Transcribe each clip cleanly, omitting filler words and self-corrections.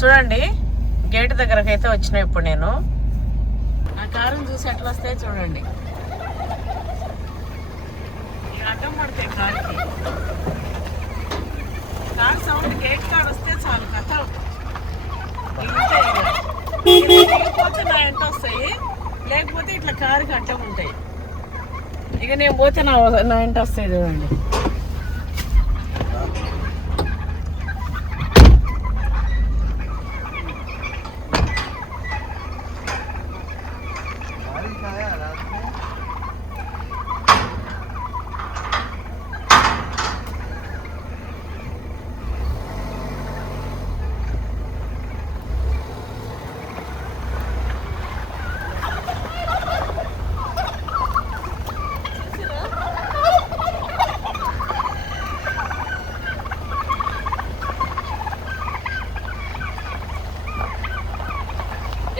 చూడండి గేట్ దగ్గరకు అయితే వచ్చినా ఇప్పుడు నేను ఆ కారుని చూసి ఎట్లా వస్తాయో చూడండి. అడ్డం పడతాయి కారుకి. కార్ సౌండ్ గేట్ కాడ వస్తే చాలు కథ లేకపోతే నా ఎంట వస్తాయి, లేకపోతే ఇట్లా కారుకి అడ్డం ఉంటాయి. ఇక నేను పోతే నా ఎంట వస్తాయి చూడండి.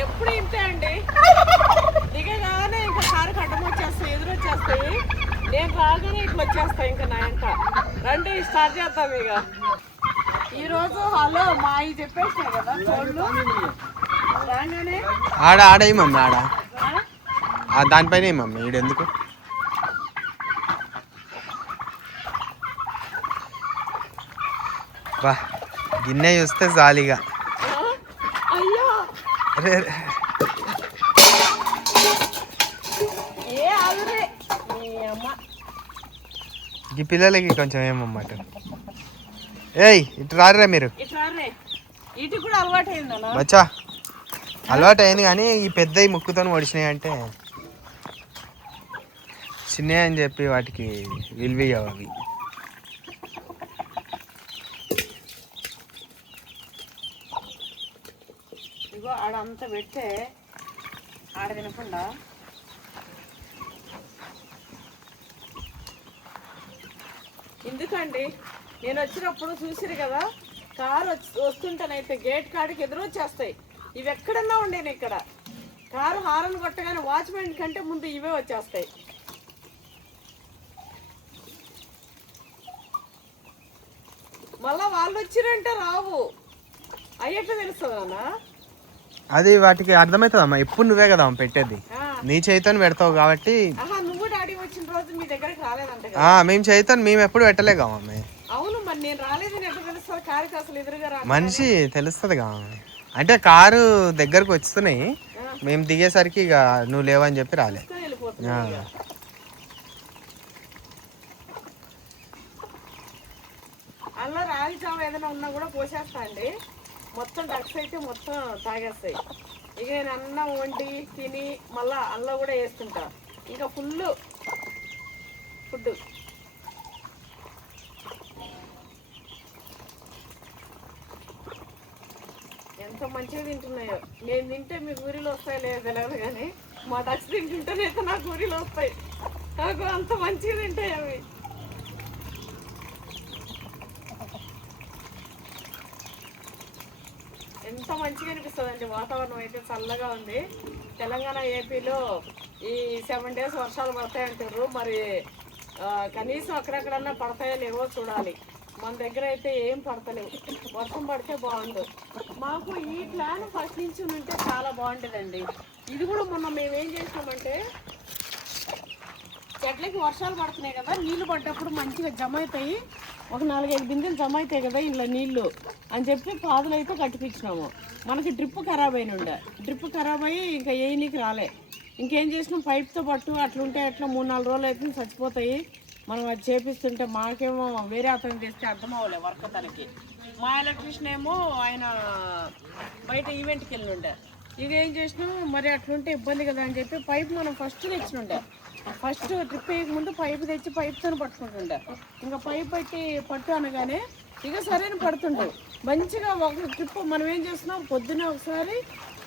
ఎప్పుడు ఇంతే అండి, దిగగానే ఇంకా కారుకి అడ్డం వచ్చేస్తాయి, ఎదురొచ్చేస్తాయి. నేను రాగానే ఇట్లా వచ్చేస్తాయి. ఇంకా నా ఇంట రండి స్టార్ట్ చేద్దాం. ఇక ఈరోజు హలో మా అవి చెప్పేసినా కదా ఫోన్లు రాగానే ఆడే మమ్మీ దానిపైన మమ్మీ ఈడెందుకు బా గిన్నె చూస్తే జాలీగా. అయ్యో ఏ ఆదురే అమ్మ ఈ పిల్లలకి కొంచెం ఏమన్నమాట. ఏయ్ ఇటు రారా మీరు. ఇటు కూడా అలవాటు అయిందన్నా బచ్చా, అలవాటు అయింది కానీ ఈ పెద్ద ముక్కుతో ఒడిచినాయి అంటే చిన్నవి అని చెప్పి వాటికి విలువ అవి. ఇగో ఆడంతా పెడితే ఆడ తినకుండా ఎందుకండి. నేను వచ్చినప్పుడు చూసిరు కదా కారు వస్తుంటేనైతే గేట్ కాడికి ఎదురొచ్చేస్తాయి. ఇవి ఎక్కడన్నా ఉండేవి. ఇక్కడ కారు హారన్ కొట్టగానే వాచ్మెన్ కంటే ముందు ఇవే వచ్చేస్తాయి. మళ్ళా వాళ్ళు వచ్చిరంటే రావు. అయ్యట్లా తెలుస్తుంది అన్న. అది వాటికి అర్థమవుతుందమ్మా. ఎప్పుడు నువ్వే కదా పెట్టేది, నీ చేతితో పెడతావు కాబట్టి. నువ్వు డాడీ వచ్చిన రోజు మీ దగ్గరకు రాలేదంట. మేము చేతితో మేము ఎప్పుడు పెట్టలే కావమ్మే. అవును మరి నేను రాలేదని ఎట్లా తెలుస్తుంది? కారుకి అసలు ఎదురుగా మనిషి తెలుస్తుంది కావమ్మే. అంటే కారు దగ్గరకు వస్తున్నాయి, మేము దిగేసరికి ఇక నువ్వు లేవని చెప్పి రాలే. అలా రాగి చావ ఏదైనా ఉన్నా కూడా పోసేస్తా అండి. మొత్తం డక్స్ అయితే మొత్తం తాగేస్తాయి. ఇక నేను అన్నం వండి తిని మళ్ళా అల్లం కూడా వేస్తుంటా. ఇంకా ఫుడ్ ఎంత మంచిగా తింటున్నాయో. నేను తింటే మీ ఊరిలో వస్తాయి లేదు తెలియదు కానీ మా డక్స్ తింటుంటేనైతే నాకు ఊరిలో వస్తాయి. నాకు అంత మంచిగా తింటాయి అవి. ఎంత మంచిగా అనిపిస్తుంది అండి. వాతావరణం అయితే చల్లగా ఉంది. తెలంగాణ ఏపీలో ఈ 7 days వర్షాలు పడతాయంటారు. మరి కనీసం అక్కడెక్కడన్నా పడతాయో లేవో చూడాలి. మన దగ్గర అయితే ఏం పడతలేవు. వర్షం పడితే బాగుండు. మాకు ఈ ప్లాన్ ఫస్ట్ నుంచి ఉంటే చాలా బాగుంటుందండి. ఇది కూడా మొన్న మేమేం చేసినామంటే చెట్లకి వర్షాలు పడుతున్నాయి కదా, నీళ్లు పడ్డప్పుడు మంచిగా జమ అవుతాయి. ఒక 4-5 బిందెలు జమ అవుతాయి కదా ఇంట్లో నీళ్లు అని చెప్పి పాదులు అయితే కట్టిపించినాము. మనకి డ్రిప్ ఖరాబ్ అయినుండే. డ్రిప్ ఖరాబ్ అయ్యి ఇంకా ఏనికి రాలే. ఇంకేం చేసినాం, పైప్తో పట్టు అట్లుంటే అట్లా 3-4 రోజులు అయితే చచ్చిపోతాయి. మనం అది చేపిస్తుంటే మాకేమో వేరే అతను చేస్తే అర్థం అవ్వలే వర్క్ తనకి. మా ఎలక్ట్రీషియన్ ఏమో ఆయన బయట ఈవెంట్కి వెళ్ళిండే. ఇక ఏం చేసినాం, మరి అట్లుంటే ఇబ్బంది కదా అని చెప్పి పైప్ మనం ఫస్ట్ తెచ్చినుండే. ఫస్ట్ డ్రిప్ వేయకముందు పైపు తెచ్చి పైప్తో పట్టుకుంటుండే. ఇంకా పైప్ పెట్టి పట్టు అనగానే ఇక సరైన పడుతుండే మంచిగా. ఒక ట్రిప్ మనం ఏం చేస్తున్నాం, పొద్దున్న ఒకసారి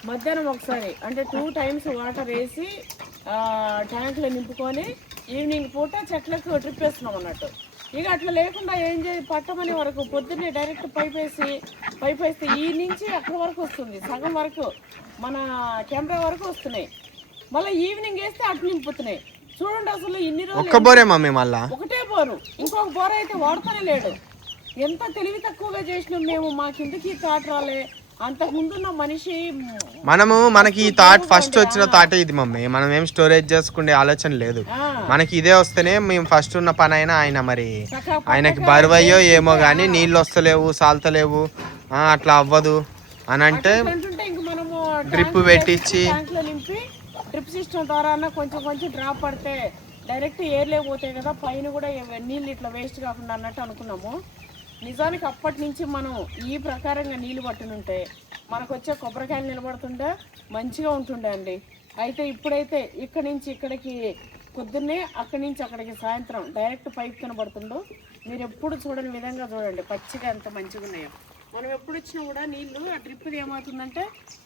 మధ్యాహ్నం ఒకసారి అంటే 2 times వాటర్ వేసి ట్యాంకులో నింపుకొని ఈవినింగ్ పూట చెట్లకు డ్రిప్ వేస్తున్నాం అన్నట్టు. ఇక అట్లా లేకుండా ఏం చేసి పట్టమని వరకు పొద్దున్నే డైరెక్ట్ పైప్ వేస్తే ఈ నుంచి అక్కడి వరకు వస్తుంది. సగం వరకు మన కెమెరా వరకు వస్తున్నాయి. మళ్ళీ ఈవినింగ్ వేస్తే అటు నింపుతున్నాయి. చూడండి అసలు ఇన్ని రోజులు ఒకటే బోరు, ఇంకొక బోర్ అయితే వాడుతూనే లేడు. ఎంత తెలివి తక్కువగా చేసినాం మేము. మాకిందుకి థాట్ రాలే, అంతకు ముందున్న మనిషి మనకి ఈ థాట్ ఫస్ట్ వచ్చిన థాటే ఇది మమ్మీ. మనం ఏం స్టోరేజ్ చేసుకునే ఆలోచన లేదు. మనకి ఇదే వస్తేనే మేము ఫస్ట్ ఉన్న పని అయినా ఆయన మరి ఆయనకి బరువయ్యో ఏమో కానీ నీళ్ళు వస్తలేవు సాల్తలేవు అట్లా అవ్వదు అని అంటే డ్రిప్ పెట్టించి నింపి డ్రిప్ సిస్టమ్ ద్వారా కొంచెం కొంచెం డ్రాప్ పడితే డైరెక్ట్ ఏర్లే పోతాయి కదా, పైన కూడా నీళ్ళు ఇట్లా వేస్ట్ కాకుండా అన్నట్టు అనుకున్నాము. నిజానికి అప్పటి నుంచి మనం ఈ ప్రకారంగా నీళ్ళు పట్టునుంటే మనకు వచ్చే కొబ్బరికాయలు నిలబడుతుండే మంచిగా ఉంటుండే అండి. అయితే ఇప్పుడైతే ఇక్కడి నుంచి ఇక్కడికి పొద్దున్నే, అక్కడి నుంచి అక్కడికి సాయంత్రం డైరెక్ట్ పైప్ కనబడుతుండో. మీరు ఎప్పుడు చూడని విధంగా చూడండి, పచ్చిగా ఎంత మంచిగా ఉన్నాయో. మనం ఎప్పుడు ఇచ్చినా కూడా నీళ్ళు ఆ డ్రిప్ది ఏమవుతుందంటే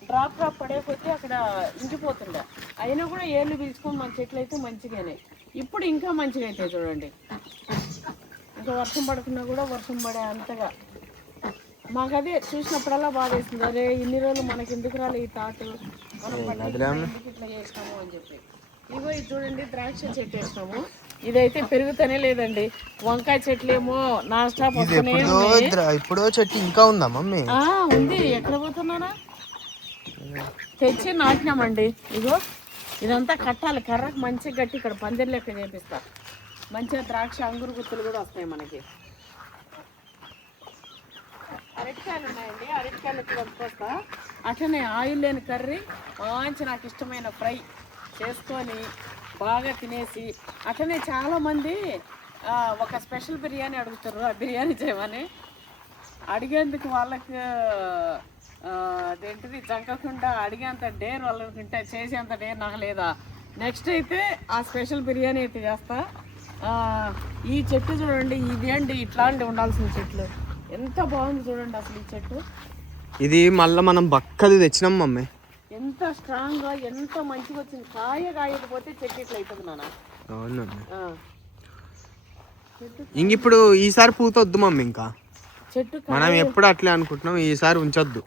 డ్రాప్ పడే కొద్దీ అక్కడ ఇంకిపోతుండే, అయినా కూడా ఏళ్ళు పీల్చుకొని మన చెట్లు అయితే మంచిగానే. ఇప్పుడు ఇంకా మంచిగా అవుతాయి చూడండి. ఇంకా వర్షం పడుతున్నా కూడా వర్షం పడే అంతగా మాకు అదే చూసినప్పుడల్లా బాధ వేస్తుంది. అరే ఇన్ని రోజులు మనకి ఎందుకు రాలే ఈ తాటు, మనం ఎందుకు ఇట్లా చేసినాము అని చెప్పి. ఇగో ఇది చూడండి, ద్రాక్ష చెట్టు వేసినాము. ఇదైతే పెరుగుతూనే లేదండి. వంకాయ చెట్లు ఏమో నాన్ స్టాప్ వస్తూనే ఉన్నాయి. ఇప్పుడు చెట్టు ఇంకా ఉందా మమ్మీ? ఉంది. ఎక్కడ పోతున్నారా తెచ్చి నాటినామండి. ఇగో ఇదంతా కట్టాలి, కర్రకు మంచిగా గట్టి ఇక్కడ పందిరి లెక్క చేపిస్తా. మంచిగా ద్రాక్ష అంగురు గుత్తులు కూడా వస్తాయి మనకి. అరటికాయలు ఉన్నాయండి, అరటికాయలు కొనుక్కొస్తా. అట్లనే ఆయిల్ లేని కర్రీ మంచి నాకు ఇష్టమైన ఫ్రై చేసుకొని బాగా తినేసి, అట్లనే చాలామంది ఒక స్పెషల్ బిర్యానీ అడుగుతారు. ఆ బిర్యానీ చేయమని అడిగేందుకు వాళ్ళకి అదేంటిది జంకకుండా అడిగేంత డేర్ వాళ్ళకి ఉంటే చేసేంత డేర్ నాకు లేదా. నెక్స్ట్ అయితే ఆ స్పెషల్ బిర్యానీ అయితే చేస్తా. ఈ చెట్టు చూడండి, ఇది అండి ఇట్లాంటి ఉండాల్సిన చెట్లు. ఎంత బాగుంది చూడండి అసలు ఈ చెట్టు. ఇది మళ్ళీ మనం బక్కది తెచ్చినాం మమ్మీ. ఎంత స్ట్రాంగ్ గా ఎంత మంచిగా వచ్చింది. కాయకపోతే చెట్టు ఇట్లా అవుతుంది నాన్న. అవును. ఇంక ఇప్పుడు ఈసారి పూత వద్దు మమ్మీ. ఇంకా చెట్టు మనం ఎప్పుడు అట్లే అనుకుంటున్నాం, ఈసారి ఉంచొద్దు.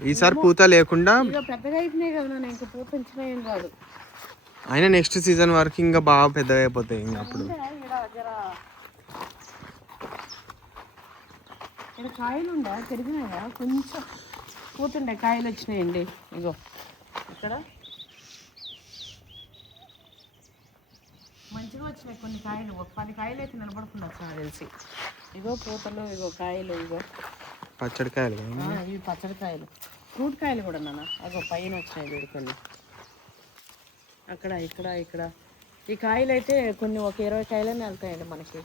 ఈసారి పూత లేకుండా పెద్దగా అయిపోయినాయి కదా నాన్న, ఇంకా పూత ఉంచినా ఏం కాదు. అయినా నెక్స్ట్ సీజన్ వరకు ఇంకా బాగా పెద్దగా అయిపోతాయి. ఇంకా అప్పుడు ఇక్కడ కాయలు ఉండే పెరిగినాయా, కొంచెం పూతుండే కాయలు వచ్చినాయండి. ఇగో ఇక్కడ మంచిగా వచ్చినాయి కొన్ని కాయలు. ఒక 10 కాయలు అయితే నిలబడుకున్నారు నాకు తెలిసి. ఇగో పూతలు, ఇగో కాయలు, ఇగో పచ్చడికాయలు. ఇవి పచ్చడికాయలు, ఫ్రూట్ కాయలు కూడా నాన్న. అగో పైన వచ్చినాయి వీడుకొని. అక్కడ ఇక్కడ ఈ కాయలు అయితే కొన్ని ఒక 20 కాయలనే వెళ్తాయండి మనకి.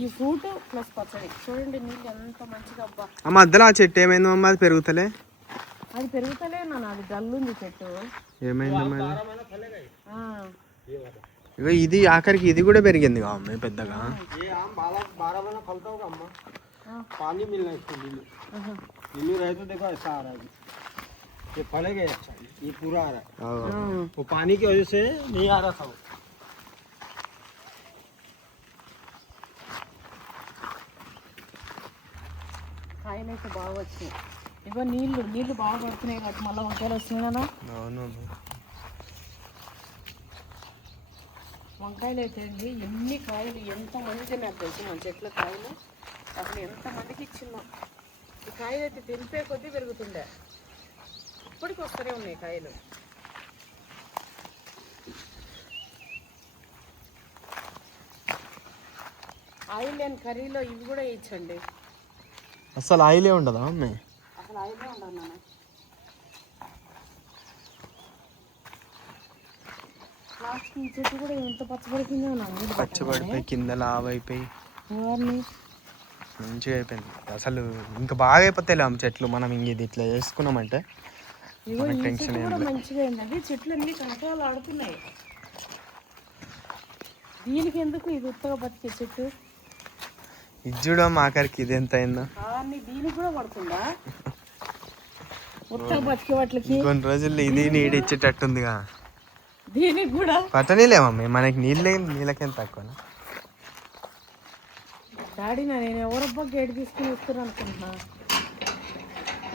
ఈ ఫ్రూట్ ప్లస్ పచ్చడి చూడండి, నీళ్ళు ఎంత మంచిగా. అబ్బా ఆ మధ్యలో ఆ చెట్టు ఏమైంది మమ్మీ? అది పెరుగుతలే నాన్న, అది డల్లుంది చెట్టు. ఏమైంది ఇగో ఇది ఆఖరికి ఇది కూడా పెరిగింది మమ్మీ పెద్దగా. ये फलेगा अच्छा, ये पूरा आ रहा है। वो पानी की वजह से नहीं आ रहा था। కాయలు అయితే బాగా వచ్చినాయి. ఇగో నీళ్ళు బాగా పడుతున్నాయి కాబట్టి మళ్ళీ వంకాయలు వస్తున్నాయనా. అవును, వంకాయలు అయితే అండి ఎన్ని కాయలు, ఎంతమంది తిన్నారు తెలుసు మన చెట్ల కాయలు. అసలు ఎంతమందికి ఇచ్చిందో. ఈ కాయలు అయితే తెంపే కొద్దీ పెరుగుతుండే, ఇప్పటికి వస్తూనే ఉన్నాయి కాయలు. ఆయిల్ లేని కర్రీలో ఇవి కూడా వేయించండి. అసలు ఆయిలే ఉండదా అమ్మే? అసలు ఆయిలే ఉండదు నాన్న. లాస్ట్ ఈ చెట్టు కూడా ఎంత పచ్చబడిపోయిందో నాన్న. పచ్చబడిపోయి కింద లావ్ అయిపోయి మంచిగా అయిపోయింది. అసలు ఇంకా బాగా అయిపోతాయి అమ్మ చెట్లు. మనం ఇంక ఇట్లా చేసుకున్నామంటే టెన్షన్ కూడా మంచిగా అయిందండి. చెట్లు అన్ని కనకాలు ఆడుతున్నాయి. దీనికి ఎందుకు ఇది ఉత్తగా బతికే చెట్టు? ఇది చూడడం ఆఖరికి ఇది ఎంత అయిందో. దీనికి కూడా పడుతుందా ఉత్తగా బతికే వాటికి? కొన్ని రోజుల్లో ఇది నీళ్ళు ఇచ్చేటట్టుందిగా. దీనికి కూడా పట్టనీలే మమ్మీ, మనకి నీళ్ళకేం తక్కువ. డాడీ నేను ఎవరబ్బా గేట్ తీసుకుని వస్తున్నా అనుకుంటున్నా.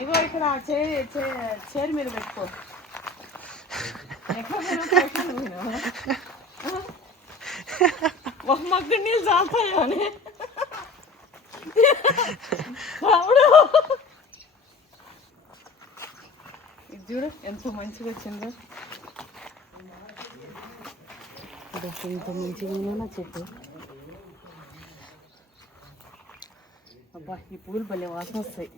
ఇగో ఇక్కడ చైర్ మీద పెట్టుకో. ఒక మగ్గు నీళ్ళు చాలుతాయో అని చూడు ఎంత మంచిగా వచ్చిందో, ఎంత మంచిగా ఉందో చెట్టు. అబ్బా ఈ పూలు భలే వాసన వస్తాయి.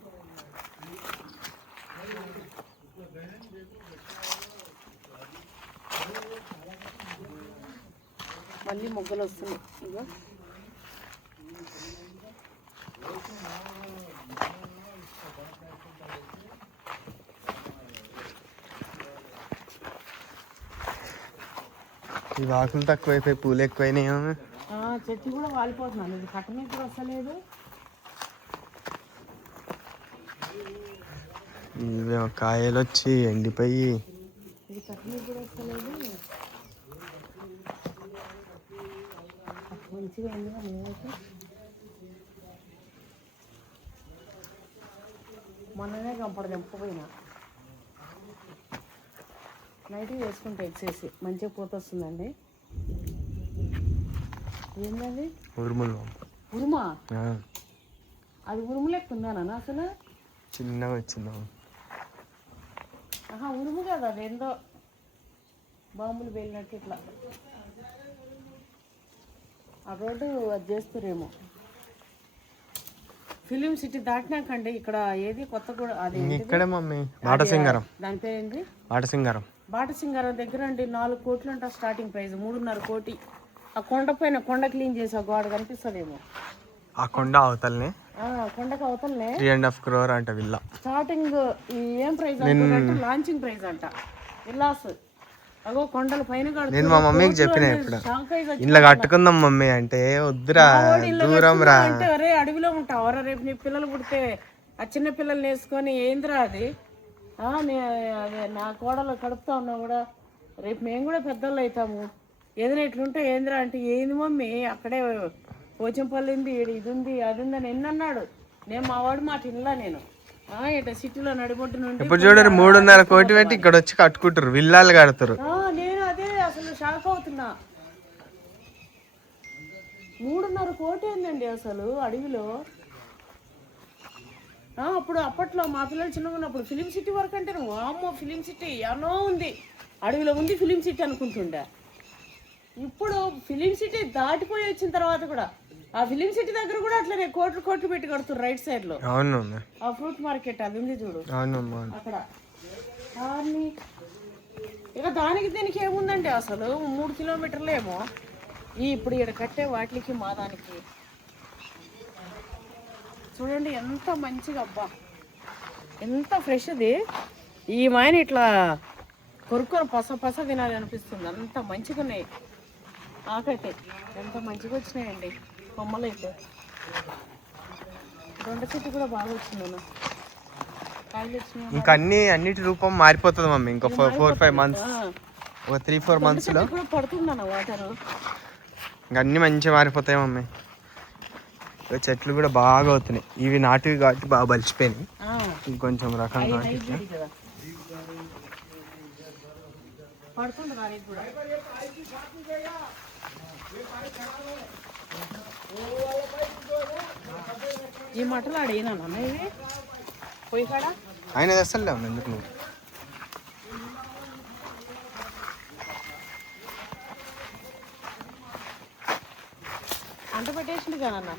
మళ్ళీ మొగ్గలు వస్తున్నాయి. ఇగో ఈ ఆకులు తక్కువైపోయి పూలు ఎక్కువైనాయి. చెట్టు కూడా వాలిపోతున్నాను. ఇది కట్ట మీద కూడా వస్తలేదు. ఇవి కాయలు వచ్చి ఎండిపోయి ఇది కట్ట మీద కూడా వస్తలేదు. మంచిగా ఎండిగా నేనైతే మొన్ననే గంపడ తెంపకపోయినా. నైట్ వేసుకుంటే ఎక్సేసి మంచిగా పూత వస్తుందండి. ఏంటది? ఉరుములు. ఉరుమా? అది ఉరుము లెక్క ఉందానా అసలు? చిన్నగా వచ్చిందా? ఉరుము కదా, అదేందో బాంబులు వెళ్ళినట్టు ఇట్లా ఆ రోడ్డు అది చేస్తారేమో. ఫిలిం సిటీ దాటినాకండి ఇక్కడ ఏది కొత్తగూడ, అది ఇక్కడే మమ్మీ బాటసింగారం. దాని పేరేంటి? బాటసింగారం. బాటసింగారం దగ్గర అండి 4 కోట్లు అంట స్టార్టింగ్ ప్రైస్. 3.5 కోటి. ఆ కొండ పైన కొండ క్లీన్ చేసే గోడ కనిపిస్తుందేమో. ఆ కొండ అవతలనే, కొండకు అవతలనే 3.5 crore అంట విల్లా. స్టార్టింగ్ ఏం ప్రైస్ అంటే లాంచింగ్ ప్రైస్ అంట విల్లాస్. అగో కొండల పైన. నేను మా మమ్మీకి చెప్పిన ఇప్పుడు ఇంట్లో కట్టుకుందాం మమ్మీ అంటే, వద్దురా దూరం రా అంటే, అరే అడవిలో ఉంటావు రా, రేపు నీ పిల్లలు పుడితే ఆ చిన్న పిల్లల్ని వేసుకొని ఏందిరా అది. అదే నా కోడలు కడుపుతా ఉన్నా కూడా, రేపు మేము కూడా పెద్దోళ్ళు అవుతాము, ఏదైనా ఇట్లుంటే ఏందిరా అంటే, ఏంది మమ్మీ అక్కడే పోచంపల్లి ఉంది, ఇది ఉంది అది ఉంది అని ఎన్నన్నాడు. నేను మా వాడు మాట ఇన్లా. నేను ఇట సిటీలో నడిబొడ్డు నుండి ఇప్పుడు చూడరు 3.5 కోటి పెట్టి ఇక్కడ వచ్చి కట్టుకుంటారు, విల్లాలు కడతారు. నేను అదే అసలు షాక్ అవుతున్నా. 3.5 కోటి ఏందండి అసలు అడవిలో. అప్పట్లో మా పిల్లలు చిన్నగా ఉన్నప్పుడు ఫిలిం సిటీ వరకు అంటే అమ్మో ఫిలిం సిటీ ఎన్నో ఉంది, అడవిలో ఉంది ఫిలిం సిటీ అనుకుంటుండే. ఇప్పుడు ఫిలిం సిటీ దాటిపోయి వచ్చిన తర్వాత కూడా ఆ ఫిలిం సిటీ దగ్గర కూడా అట్లనే కోట్లు పెట్టి కడుతున్నారు రైట్ సైడ్ లో. అవును. ఆ ఫ్రూట్ మార్కెట్ అది ఉంది చూడు అక్కడ. ఇక దానికి దీనికి ఏముందండి అసలు 3 కిలోమీటర్లు ఏమో. ఇప్పుడు ఇక్కడ కట్టే వాటికి మా దానికి చూడండి ఎంత మంచిగా. అబ్బా ఎంత ఫ్రెష్ అది. ఈ మాయని ఇట్లా కొరుక్కొని పస తినాలి అనిపిస్తుంది, అంత మంచిగా ఉన్నాయి. ఆకైతే ఎంత మంచిగా వచ్చినాయండి కొమ్మలు అయితే. దొండ చెట్టు కూడా బాగా వచ్చింది, కాయలు వచ్చినాయి. ఇంకా అన్నిటి రూపం మారిపోతుంది మమ్మీ. ఇంకో 4-5 months, ఒక 3-4 months లో పడుతుందన్న వాటర్. ఇంకా అన్ని మంచిగా మారిపోతాయి మమ్మీ. చెట్లు కూడా బాగా అవుతున్నాయి. ఇవి నాటివి కాబట్టి బాగా బలిచిపోయినాయి. ఇంకొంచెం రకం ఈ మటలు ఆడేనా ఇవి పోయి కాడ ఆయన అసలు లేవు. ఎందుకు నువ్వు అంట పెట్టేసింది కాదన్న.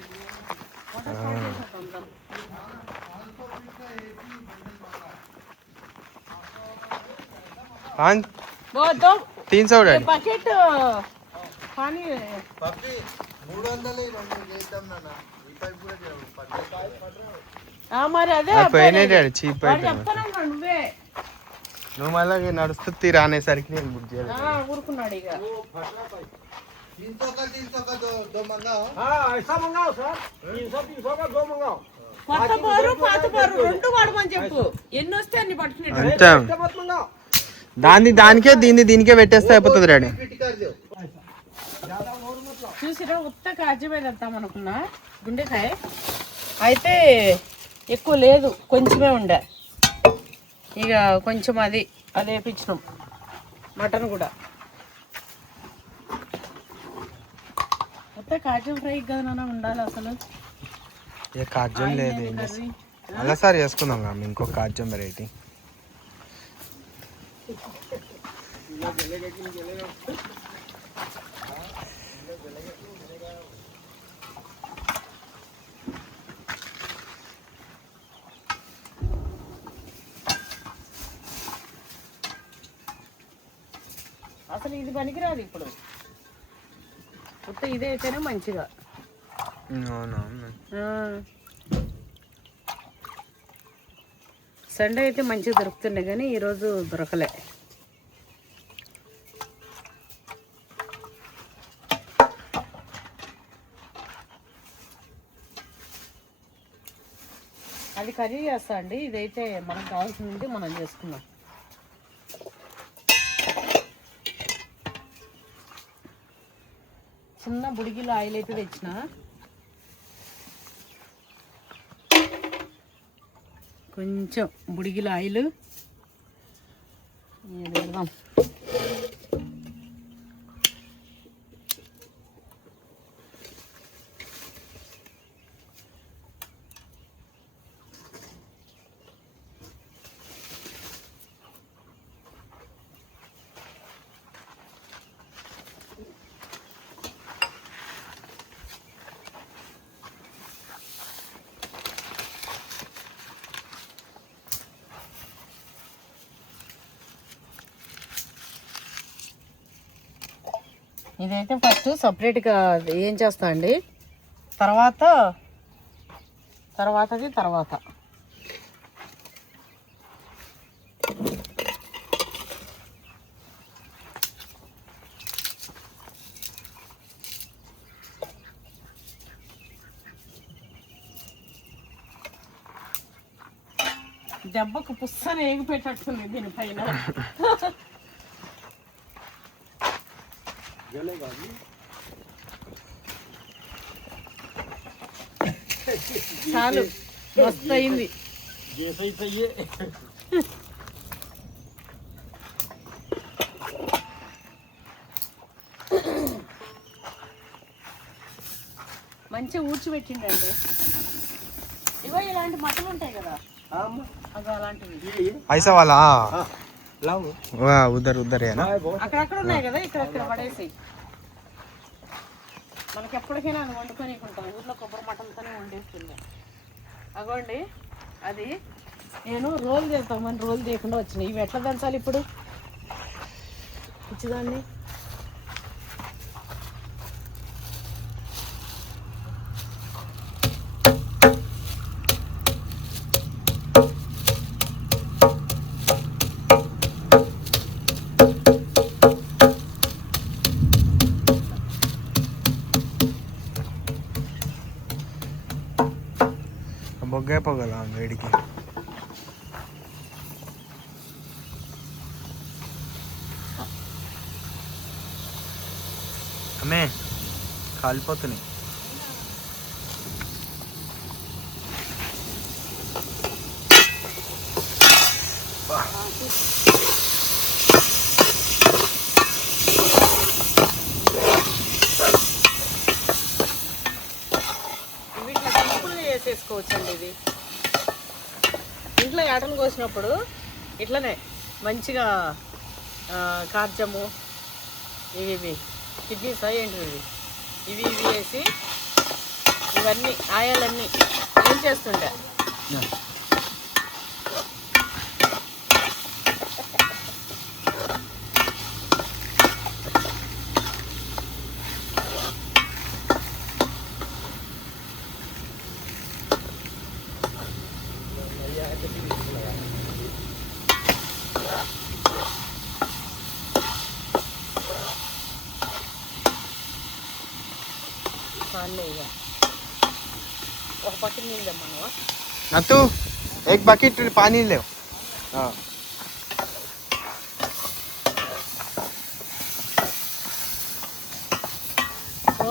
బకెట్ పానీ మరి అదే చెప్తానన్నా నువ్వే. నువ్వు మళ్ళీ నడుస్తూ రానేసరికి నేను బుక్ చేయాలి. ఊరుకున్నాడు ఇక. కొత్త బారు పాత బారు 2 వాడమని చెప్పు. ఎన్ని వస్తే అన్ని పట్టుకునేది. దానికే దీనికే పెట్టేస్తే అయిపోతుంది రెడీ. చూసిరా ఉత్త కాజువే తెద్దాం అనుకున్నా గుండెకాయ అయితే ఎక్కువ లేదు, కొంచెమే ఉండే. ఇక కొంచెం అది వేపించినాం. మటన్ కూడా ఉత్త కాజు ఫ్రై కదా నాన్న ఉండాలి అసలు. ఏ కాజ్యం లేదు, అలా సార్ చేసుకుందాం ఇంకో కాజ్యం వెరైటీ. అసలు ఇది పనికిరాదు ఇప్పుడు. మొత్తం ఇదే అయితేనే మంచిగా. సండే అయితే మంచిగా దొరుకుతున్నాయి కానీ ఈరోజు దొరకలే. అది కర్రీ చేస్తా అండి. ఇదైతే మనకు కావాల్సింది మనం చేసుకున్నాం. చిన్న బుడిగిలో ఆయిల్ అయితే తెచ్చిన. కొంచెం బుడిగిలో ఆయిల్ వేద్దాం. ఇదైతే ఫస్ట్ సపరేట్గా ఏం చేస్తా అండి, తర్వాతది తర్వాత. దెబ్బకు పుస్తని ఏగిపెట్టట్టుంది దీనిపైన. చాలు, మస్తు అయింది. మంచిగా ఊడ్చిపెట్టిండండి. ఇవో ఇలాంటి మట్టలు ఉంటాయి కదా, అవి అలాంటివి. ఐసా వాళ్ళ ఉద్దరు ఉద్దరేనా అక్కడక్కడ ఉన్నాయి కదా, ఇక్కడ పడేసి. మనకి ఎప్పటికైనా అది వండుకొని ఉంటాం. ఊర్లో కొబ్బరి మటన్తోనే వండేస్తుండే. అగోండి, అది నేను రోల్ చేద్దామని రోల్ చేయకుండా వచ్చినాయి. ఇవి ఎట్లా దంచాలి ఇప్పుడు? ఇచ్చిదాన్ని బొగ్గే పొగల వేడికి. అమ్మే కాలిపోతున్నాయి. వేసేసుకోవచ్చండి. ఇది ఇంట్లో ఏటలు కోసినప్పుడు ఇట్లనే మంచిగా కార్జము ఇవి కిడ్నీస్ ఏంటివి ఇవి వేసి ఇవన్నీ ఆయాలన్నీ ఏం చేస్తుండే. ఒక బకెట్ నీళ్ళు తెమ్మన్నావా? నత్తు एक बकेट पानी ले.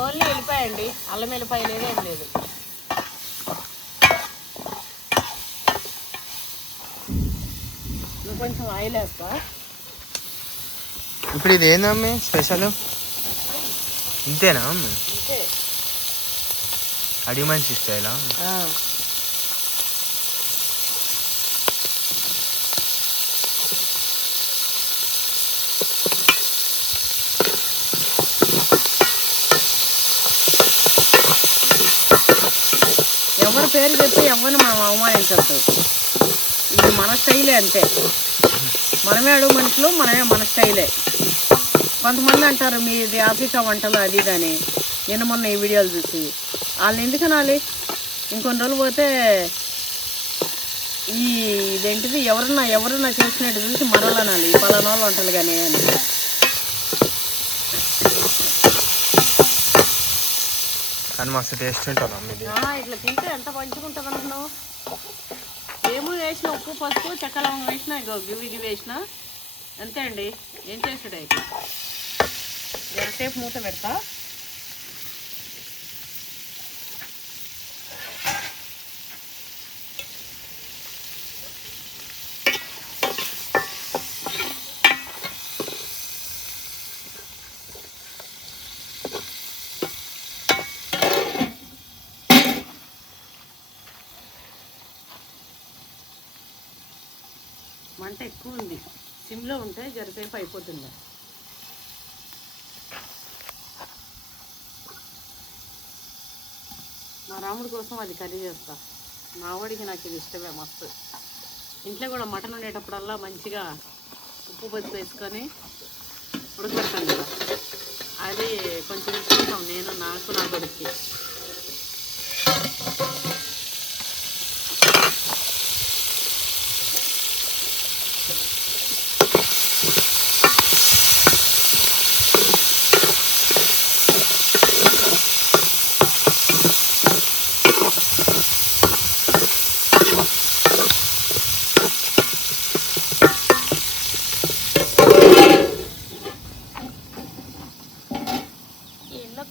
ఓన్లీ వెళ్ళిపోయండి, అల్లం వెల్లిపాయ లేదు, ఏం లేదు. నువ్వు కొంచెం ఆయిల్ వేస్తా. ఇప్పుడు ఇది ఏందమ్మి స్పెషల్? ఇంతేనా అమ్మ? ఇంతే, అడిగి మంచి స్టైలా? పేరు చెప్పి ఎవరిని మనం అవమానించద్దు. ఇది మన స్టైలే అంతే. మనమే అడుగు మనుషులు, మనమే మన స్టైలే. కొంతమంది అంటారు మీది ఆఫ్రికా వంటలు అది కానీ, నిన్న మొన్న ఈ వీడియోలు చూసి వాళ్ళని ఎందుకు అనాలి? ఇంకొన్ని రోజులు పోతే ఇదేంటిది ఎవరన్నా చేసినట్టు చూసి మనల్ని అనాలి, పలానా వాళ్ళు వంటలు కానీ అని. కానీ మస్తు టేస్ట్ ఉంటుంది అమ్మ ఇది. ఇట్లా తింటే ఎంత మంచిగా ఉంటుంది అనుకున్నావు. ఏమో వేసిన ఉప్పు పసుపు చక్కెర వేసిన గివి వేసిన అంతే అండి. ఏం చేసాడు అయితే ఎంతసేపు మూత పెడతా. మంట ఎక్కువ ఉంది, సిమ్లో ఉంటే జరసేపు అయిపోతుంది. మా రాముడి కోసం అది కర్రీ చేస్తా. మా వాడికి నాకు ఇది ఇష్టమే మస్తు. ఇంట్లో కూడా మటన్ ఉండేటప్పుడల్లా మంచిగా ఉప్పు పసుపు వేసుకొని ఉడకబెడతాను కదా, అది కొంచెం ఇష్టం నేను నాకు నా కొడుక్కి.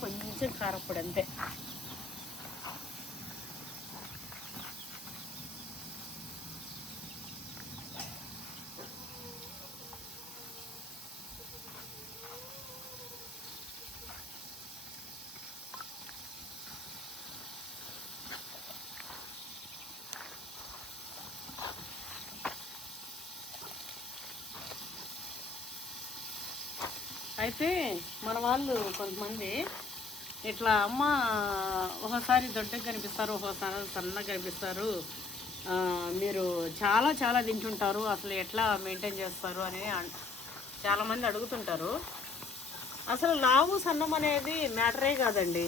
కొంచెం కారపొడి అంతే. అయితే మన వాళ్ళు కొంతమంది ఇట్లా అమ్మ ఒకసారి దొడ్డగా కనిపిస్తారు, ఒకసారి సన్నగా కనిపిస్తారు, మీరు చాలా చాలా తింటుంటారు, అసలు ఎట్లా మెయింటైన్ చేస్తారు అని చాలామంది అడుగుతుంటారు. అసలు లావు సన్నం అనేది మ్యాటరే కాదండి.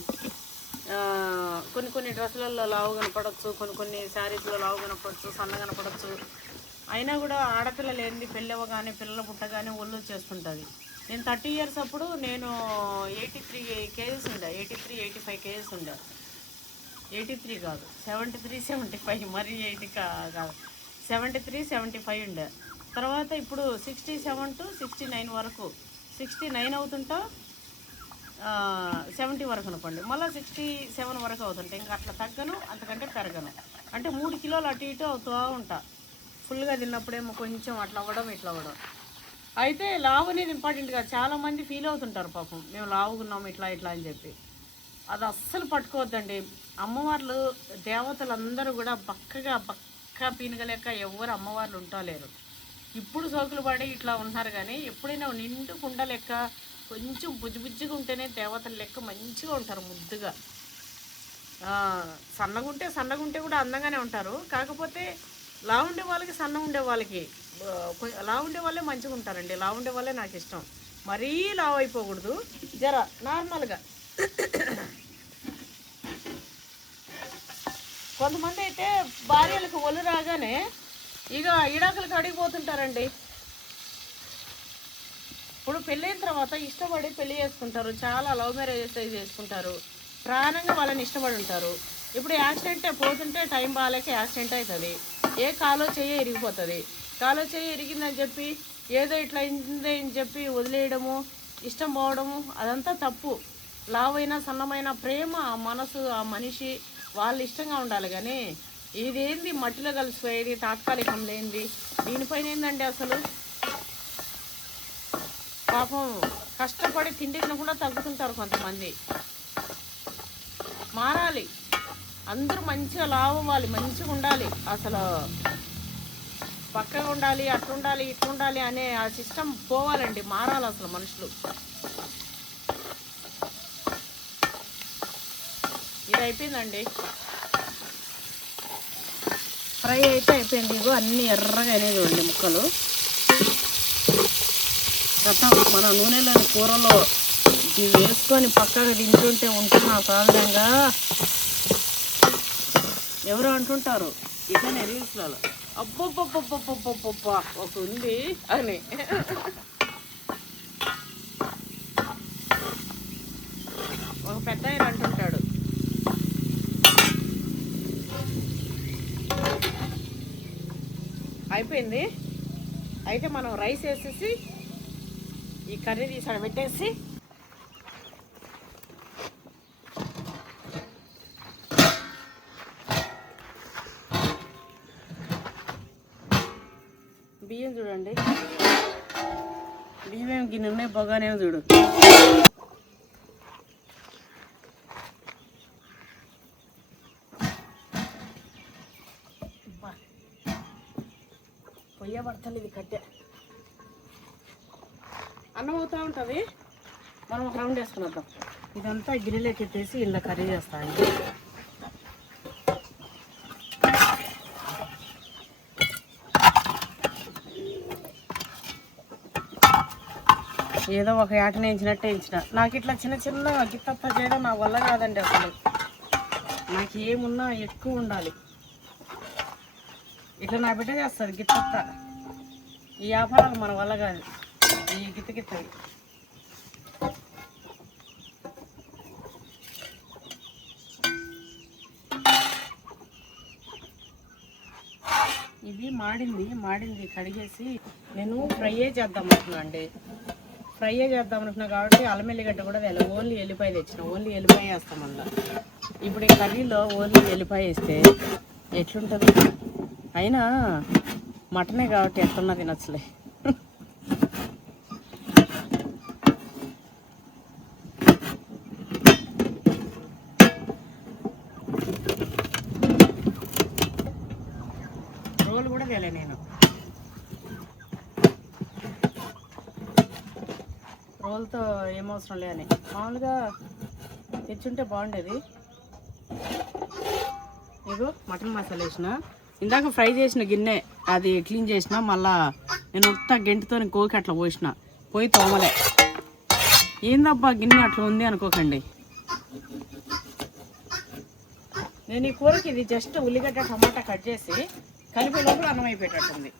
కొన్ని డ్రెస్సులలో లావు కనపడవచ్చు, కొన్ని శారీస్లో లావు కనపడవచ్చు, సన్న కనపడవచ్చు. అయినా కూడా ఆడపిల్లలు ఏంది పెళ్ళి అవ్వగానే పిల్లలు పుట్టగానే ఒళ్ళు వచ్చేస్తుంటుంది. నేను 30 years అప్పుడు నేను 83 kgs ఉండే, 85 kgs ఉండే. 83 కాదు, 73, 75, మరి 80 కాదు, 73, 75 ఉండే. తర్వాత ఇప్పుడు 67 to 69 వరకు, 69 అవుతుంటా 70 వరకు అనుకోండి, మళ్ళీ 67 వరకు అవుతుంటాయి. ఇంకా అట్లా తగ్గను, అంతకంటే పెరగను. అంటే 3 కిలోలు అటు ఇటు అవుతూ ఉంటా. ఫుల్గా తిన్నప్పుడేమో కొంచెం అట్లా అవ్వడం ఇట్లా అవ్వడం. అయితే లావు అనేది ఇంపార్టెంట్గా చాలామంది ఫీల్ అవుతుంటారు పాపం, మేము లావుగున్నాము ఇట్లా అని చెప్పి. అది అస్సలు పట్టుకోవద్దండి. అమ్మవార్లు దేవతలందరూ కూడా బక్క పీనగలేక ఎవరు అమ్మవార్లు ఉంటలేరు. ఇప్పుడు సోకులు పడి ఇట్లా ఉంటున్నారు, కానీ ఎప్పుడైనా నిండు కుండ లెక్క కొంచెం బుజ్జిగా ఉంటేనే దేవతల లెక్క మంచిగా ఉంటారు, ముద్దుగా. సన్నగా ఉంటే కూడా అందంగానే ఉంటారు. కాకపోతే లావు ఉండే వాళ్ళకి సన్న ఉండే వాళ్ళకి, లావు ఉండే వాళ్ళే మంచిగా ఉంటారండి. లావు ఉండే వాళ్ళే నాకు ఇష్టం. మరీ లావు అయిపోకూడదు, జర నార్మల్గా. కొంతమంది అయితే భార్యలకు ఒళ్ళు రాగానే ఇక ఇడాకులకు అడిగిపోతుంటారండి. ఇప్పుడు పెళ్ళైన తర్వాత ఇష్టపడి పెళ్లి చేసుకుంటారు, చాలా లవ్ మ్యారేజెస్ చేసుకుంటారు, ప్రాణంగా వాళ్ళని ఇష్టపడి ఉంటారు. ఇప్పుడు యాక్సిడెంట్ పోతుంటే టైం బాగాలేక యాక్సిడెంట్ అవుతుంది, ఏ కాలో చెయ్యి ఇరిగిపోతుంది. కాలో చెయ్యి ఇరిగిందని చెప్పి ఏదో ఇట్లా అయింది అని చెప్పి వదిలేయడము, ఇష్టం పోవడము, అదంతా తప్పు. లావైనా సన్నమైన ప్రేమ, ఆ మనసు, ఆ మనిషి వాళ్ళు ఇష్టంగా ఉండాలి. కానీ ఇదేంది మట్టిలో కలిసిపోయేది, తాత్కాలికం లేనిది, దీనిపైన ఏందండి అసలు. పాపం కష్టపడి తిండి తినకుండా తగ్గుతుంటారు కొంతమంది. మారాలి, అందరూ మంచిగా లావు అవ్వాలి, మంచిగా ఉండాలి. అసలు పక్కగా ఉండాలి, అట్లుండాలి ఇట్లుండాలి అనే ఆ సిస్టమ్ పోవాలండి, మారాలి అసలు మనుషులు. ఇది అయిపోయిందండి. ఫ్రై అయితే అయిపోయింది. ఇగో అన్నీ ఎర్రగా అనేది చూడండి ముక్కలు. గతం మన నూనెలోని కూరలో ఇవి వేసుకొని పక్కగా తింటుంటే ఉంటున్నా సహజంగా. ఎవరు అంటుంటారు ఇట్లనే రీల్స్లలో, అబ్బబ్బబ్బబ్బబ్బబ్బబ్బ ఒక ఉంది అని. ఒక పెద్ద ఆయన అంటుంటాడు. అయిపోయింది. అయితే మనం రైస్ వేసేసి ఈ కర్రీ తీసాడు పెట్టేసి బియ్యం చూడండి, బియ్యం గిన్నె ఉన్నాయి, బొగానే చూడు. పొయ్య పడతలు ఇది కట్టె. అన్నం అవుతూ ఉంటుంది, మనం ఒక రౌండ్ వేసుకుని వద్దాం. ఇదంతా గిన్నెలోకి ఎత్తేసి ఇలా కర్రీ చేస్తాను. ఏదో ఒక యాటనే ఎంచినట్టే ఎంచిన. నాకు ఇట్లా చిన్న చిన్న గిత్తప్ప చేయడం నా వల్ల కాదండి. అసలు నాకు ఏమున్నా ఎక్కువ ఉండాలి. ఇట్లా నా బిడ్డ చేస్తుంది గిత్తప్ప. ఈ వ్యాపారాలు మన వల్ల కాదు. ఈ గిత్తగిత్తవి ఇది మాడింది కడిగేసి నేను ఫ్రైయే చేద్దాం అనుకున్నా అండి. ఫ్రైయే చేద్దాం అనుకున్నా కాబట్టి అల్లం ఎల్లిగడ్డ కూడా వేయాలి. ఓన్లీ ఎల్లిపాయ తెచ్చిన, ఓన్లీ ఎల్లిపాయ వేస్తాం అలా. ఇప్పుడు ఈ కర్రీలో ఓన్లీ ఎల్లిపాయ వేస్తే ఎట్లుంటుంది? అయినా మటనే కాబట్టి ఎట్లున్నా తినచ్చులే. రోల్ కూడా తేలే నేను. రోల్తో ఏమవసరం లేదని మామూలుగా తెచ్చుంటే బాగుండేది. ఇగో మటన్ మసాలా వేసిన, ఇందాక ఫ్రై చేసిన గిన్నె అది క్లీన్ చేసిన, మళ్ళా నేను ఒక్క గెంటితో కోకి అట్లా పోయి తోమలే. ఏందబ్బా గిన్నె అట్లా ఉంది అనుకోకండి. నేను ఈ కూరకి ఇది జస్ట్ ఉల్లిగడ్డ టమాటా కట్ చేసి కలిపే లోపల అన్నం అయిపోయేటట్టుంది.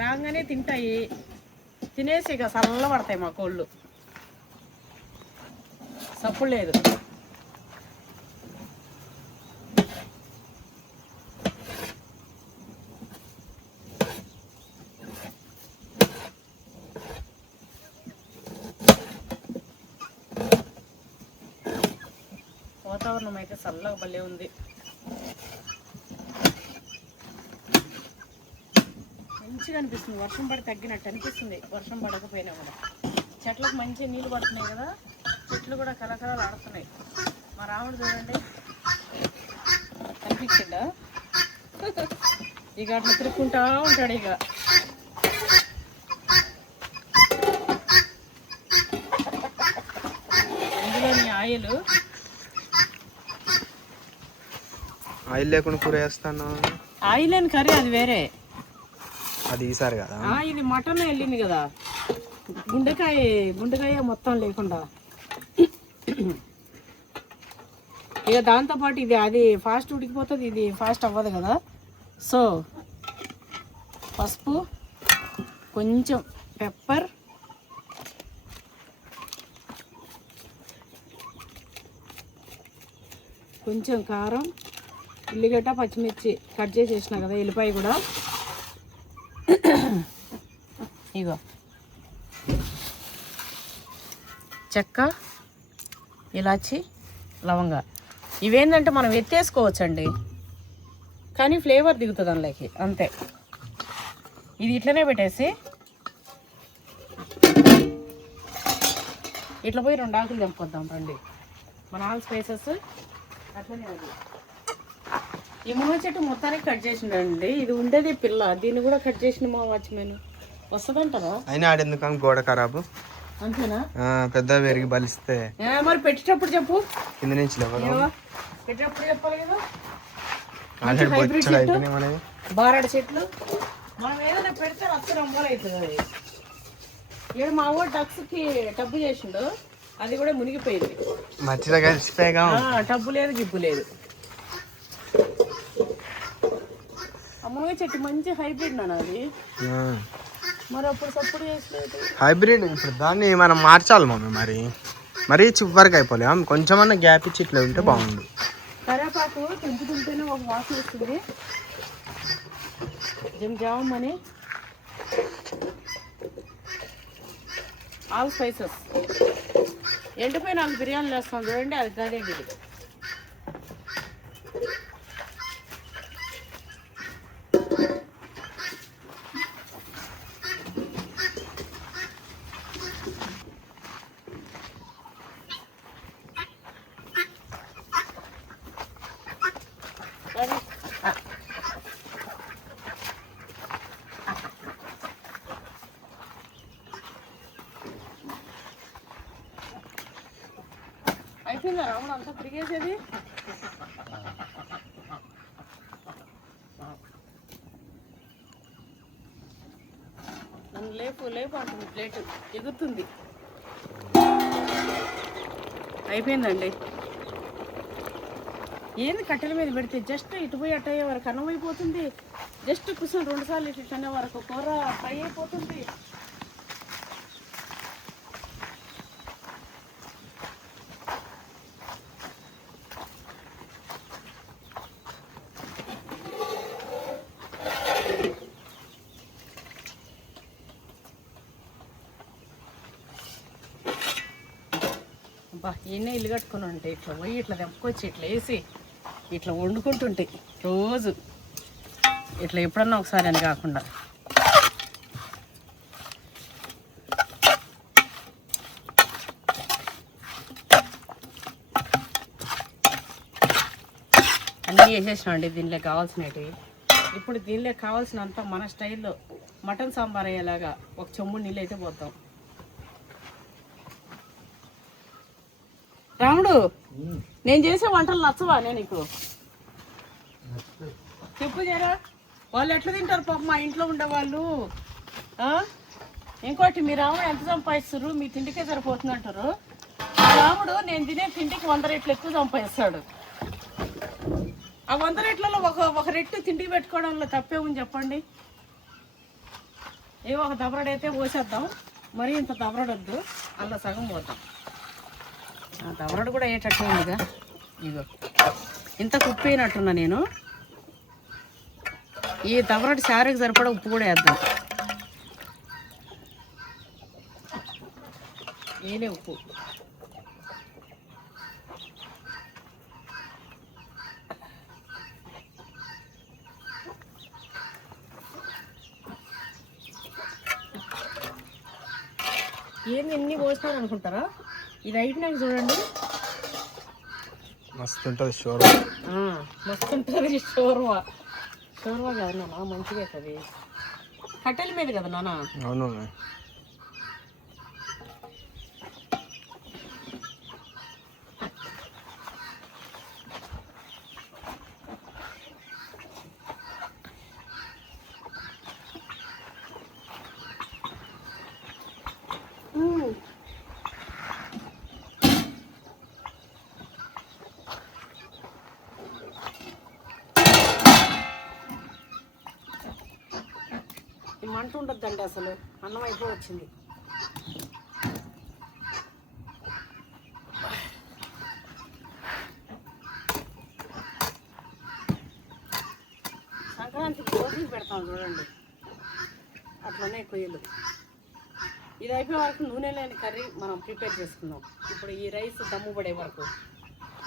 రాగానే తింటాయి, తినేసి ఇక చల్ల పడతాయి మా కోళ్ళు. సప్పుడు లేదు. వాతావరణం అయితే చల్లగా భలే ఉంది. మంచిగా అనిపిస్తుంది. వర్షం పడి తగ్గినట్టు అనిపిస్తుంది. వర్షం పడకపోయినా కూడా చెట్లకు మంచి నీళ్ళు పడుతున్నాయి కదా, చెట్లు కూడా కలకలాలు ఆడుతున్నాయి. మా రాముడు చూడండి కనిపించిందా? ఇక అట్లా తిరుక్కుంటా ఉంటాడు. ఇక ఇందులోని ఆయిల్ లేకుండా కూర వేస్తాను. ఆయిల్ అని కర్రీ అది వేరే, అది ఈసారి కదా. ఇది మటన్ వెళ్ళింది కదా, గుండెకాయ మొత్తం లేకుండా. ఇక దాంతోపాటు ఇది అది ఫాస్ట్ ఉడికిపోతుంది, ఇది ఫాస్ట్ అవ్వదు కదా. సో పసుపు, కొంచెం పెప్పర్, కొంచెం కారం, ఉల్లిగడ్డ పచ్చిమిర్చి కట్ చేసేసిన కదా, ఎల్లిపాయ కూడా. ఇగో చెక్క, ఇలాచి, లవంగా ఇవేంటంటే మనం ఎత్తేసుకోవచ్చండి, కానీ ఫ్లేవర్ దిగుతుంది అందులోకి అంతే. ఇది ఇట్లనే పెట్టేసి ఇట్లా పోయి 2 ఆకులు తెంపుకొద్దాం రండి. మన ఆల్ స్పైసెస్ అట్లనే. అది ఈ మునగ చెట్టు మొత్తానికి కట్ చేసిండండి. ఇది ఉండేది పిల్ల, దీన్ని కూడా కట్ చేసిన మా వాచ్మెన్ వస్తుందంటారా? అయినా ఆడెందుకు గోడ ఖరాబు. అంతేనా? పెద్ద పెరిగి బలిస్తే మరి పెట్టేటప్పుడు చెప్పు, కింద నుంచి లేవదు. పెట్టేటప్పుడు చెప్పాలి కదా. ఆల్రెడీ బొచ్చడు అయిపోయినాయి మనవి. బారాడు చెట్లు మనం ఏదైనా పెడితే రక్త రంగులు అవుతుంది. అది ఇక్కడ మా ఊరు డక్స్కి టబ్బు చేసిండు, అది కూడా మునిగిపోయింది. మధ్యలో కలిసిపోయాగా. టబ్బు లేదు, గిబ్బు లేదు. అమ్మగా చెట్టు మంచి హైబ్రిడ్ నాన్న అది. మరి అప్పుడు సప్పుడు చేసలేదు. హైబ్రిడ్ ఇప్పుడు దాన్ని మనం మార్చాలి మమ్మీ. మరీ చివరికి అయిపోలే, కొంచెమన్నా గ్యాప్ ఇచ్చి ఇట్లా ఉంటే బాగుండు. కరేపాకు తెంపుతుంటేనే ఒక వాసన వస్తుంది. జామని ఆల్ స్పైసెస్ ఎండిపోయి నాకు బిర్యానీలు వేస్తాం చూడండి, అది కాదే ఇది. అయిపోయిందా రాముడు అంతా తిరిగేసేది? నన్ను లేపు అంటుంది, ప్లేట్ ఎగురుతుంది. అయిపోయిందండి. ఏంది కట్టెల మీద పెడితే జస్ట్ ఇటు పోయి అటు అయ్యే వరకు అన్నం అయిపోతుంది. జస్ట్ కూర్చొని 2 సార్లు ఇటు అనే వరకు కూర ఫ్రై అయిపోతుంది. అబ్బా ఈయనే ఇల్లు కట్టుకుని ఉంటాయి. ఇట్లా పోయి ఇట్లా తెప్పుకొచ్చి ఇట్లా వేసి ఇట్లా వండుకుంటుంటాయి రోజు. ఇట్లా ఎప్పుడన్నా ఒకసారి అని కాకుండా. అన్నీ వేసేసినామండి దీనిలో కావాల్సినవి. ఇప్పుడు దీనిలో కావాల్సినంత మన స్టైల్లో మటన్ సాంబార్ అయ్యేలాగా ఒక చెంబు నీళ్ళు అయితే పోతాం. రాముడు, నేను చేసే వంటలు నచ్చవా నీకు? చెప్పు జరా. వాళ్ళు ఎట్లా తింటారు పాప మా ఇంట్లో ఉండేవాళ్ళు. ఇంకోటి మీ రాముడు ఎంత సంపాదిస్తారు, మీ తిండికే సరిపోతుంది అంటారు. ఆ రాముడు నేను తినే తిండికి 100 రెట్లు ఎక్కువ సంపాదిస్తాడు. ఆ 100 రెట్లలో ఒక రెట్టు తిండికి పెట్టుకోవడంలో తప్పే ఉంది చెప్పండి. ఒక దబరడైతే పోసేద్దాం, మరి ఇంత దబరడొద్దు, అలా సగం పోతాం. దబరడు కూడా అయ్యేటట్టు ఉందిగా. ఇగో ఇంత ఉప్పు అయినట్టున్నా నేను. ఈ దబరడు శారీకి సరిపడా ఉప్పు కూడా వేద్దాం. ఏలే ఉప్పు. ఏంది ఎన్ని పోస్తారు అనుకుంటారా? ఇది అయిపోయినాక చూడండి, మస్తు ఉంటుంది షోర్వా. మస్తు ఉంటుంది షోర్వా. షోర్వా కాదు నాన్న, మంచిగా అవుతుంది. కట్టెల మీద కదా నాన్న. అవును. మంట ఉండొద్దండి అసలు, అన్నం అయిపోవచ్చింది. సంక్రాంతికి భోజనం పెడతాం చూడండి, అట్లనే కొయ్యలు. ఇది అయిపోయే వరకు నూనె లేని కర్రీ మనం ప్రిపేర్ చేసుకుందాం. ఇప్పుడు ఈ రైస్ దమ్ము పడే వరకు.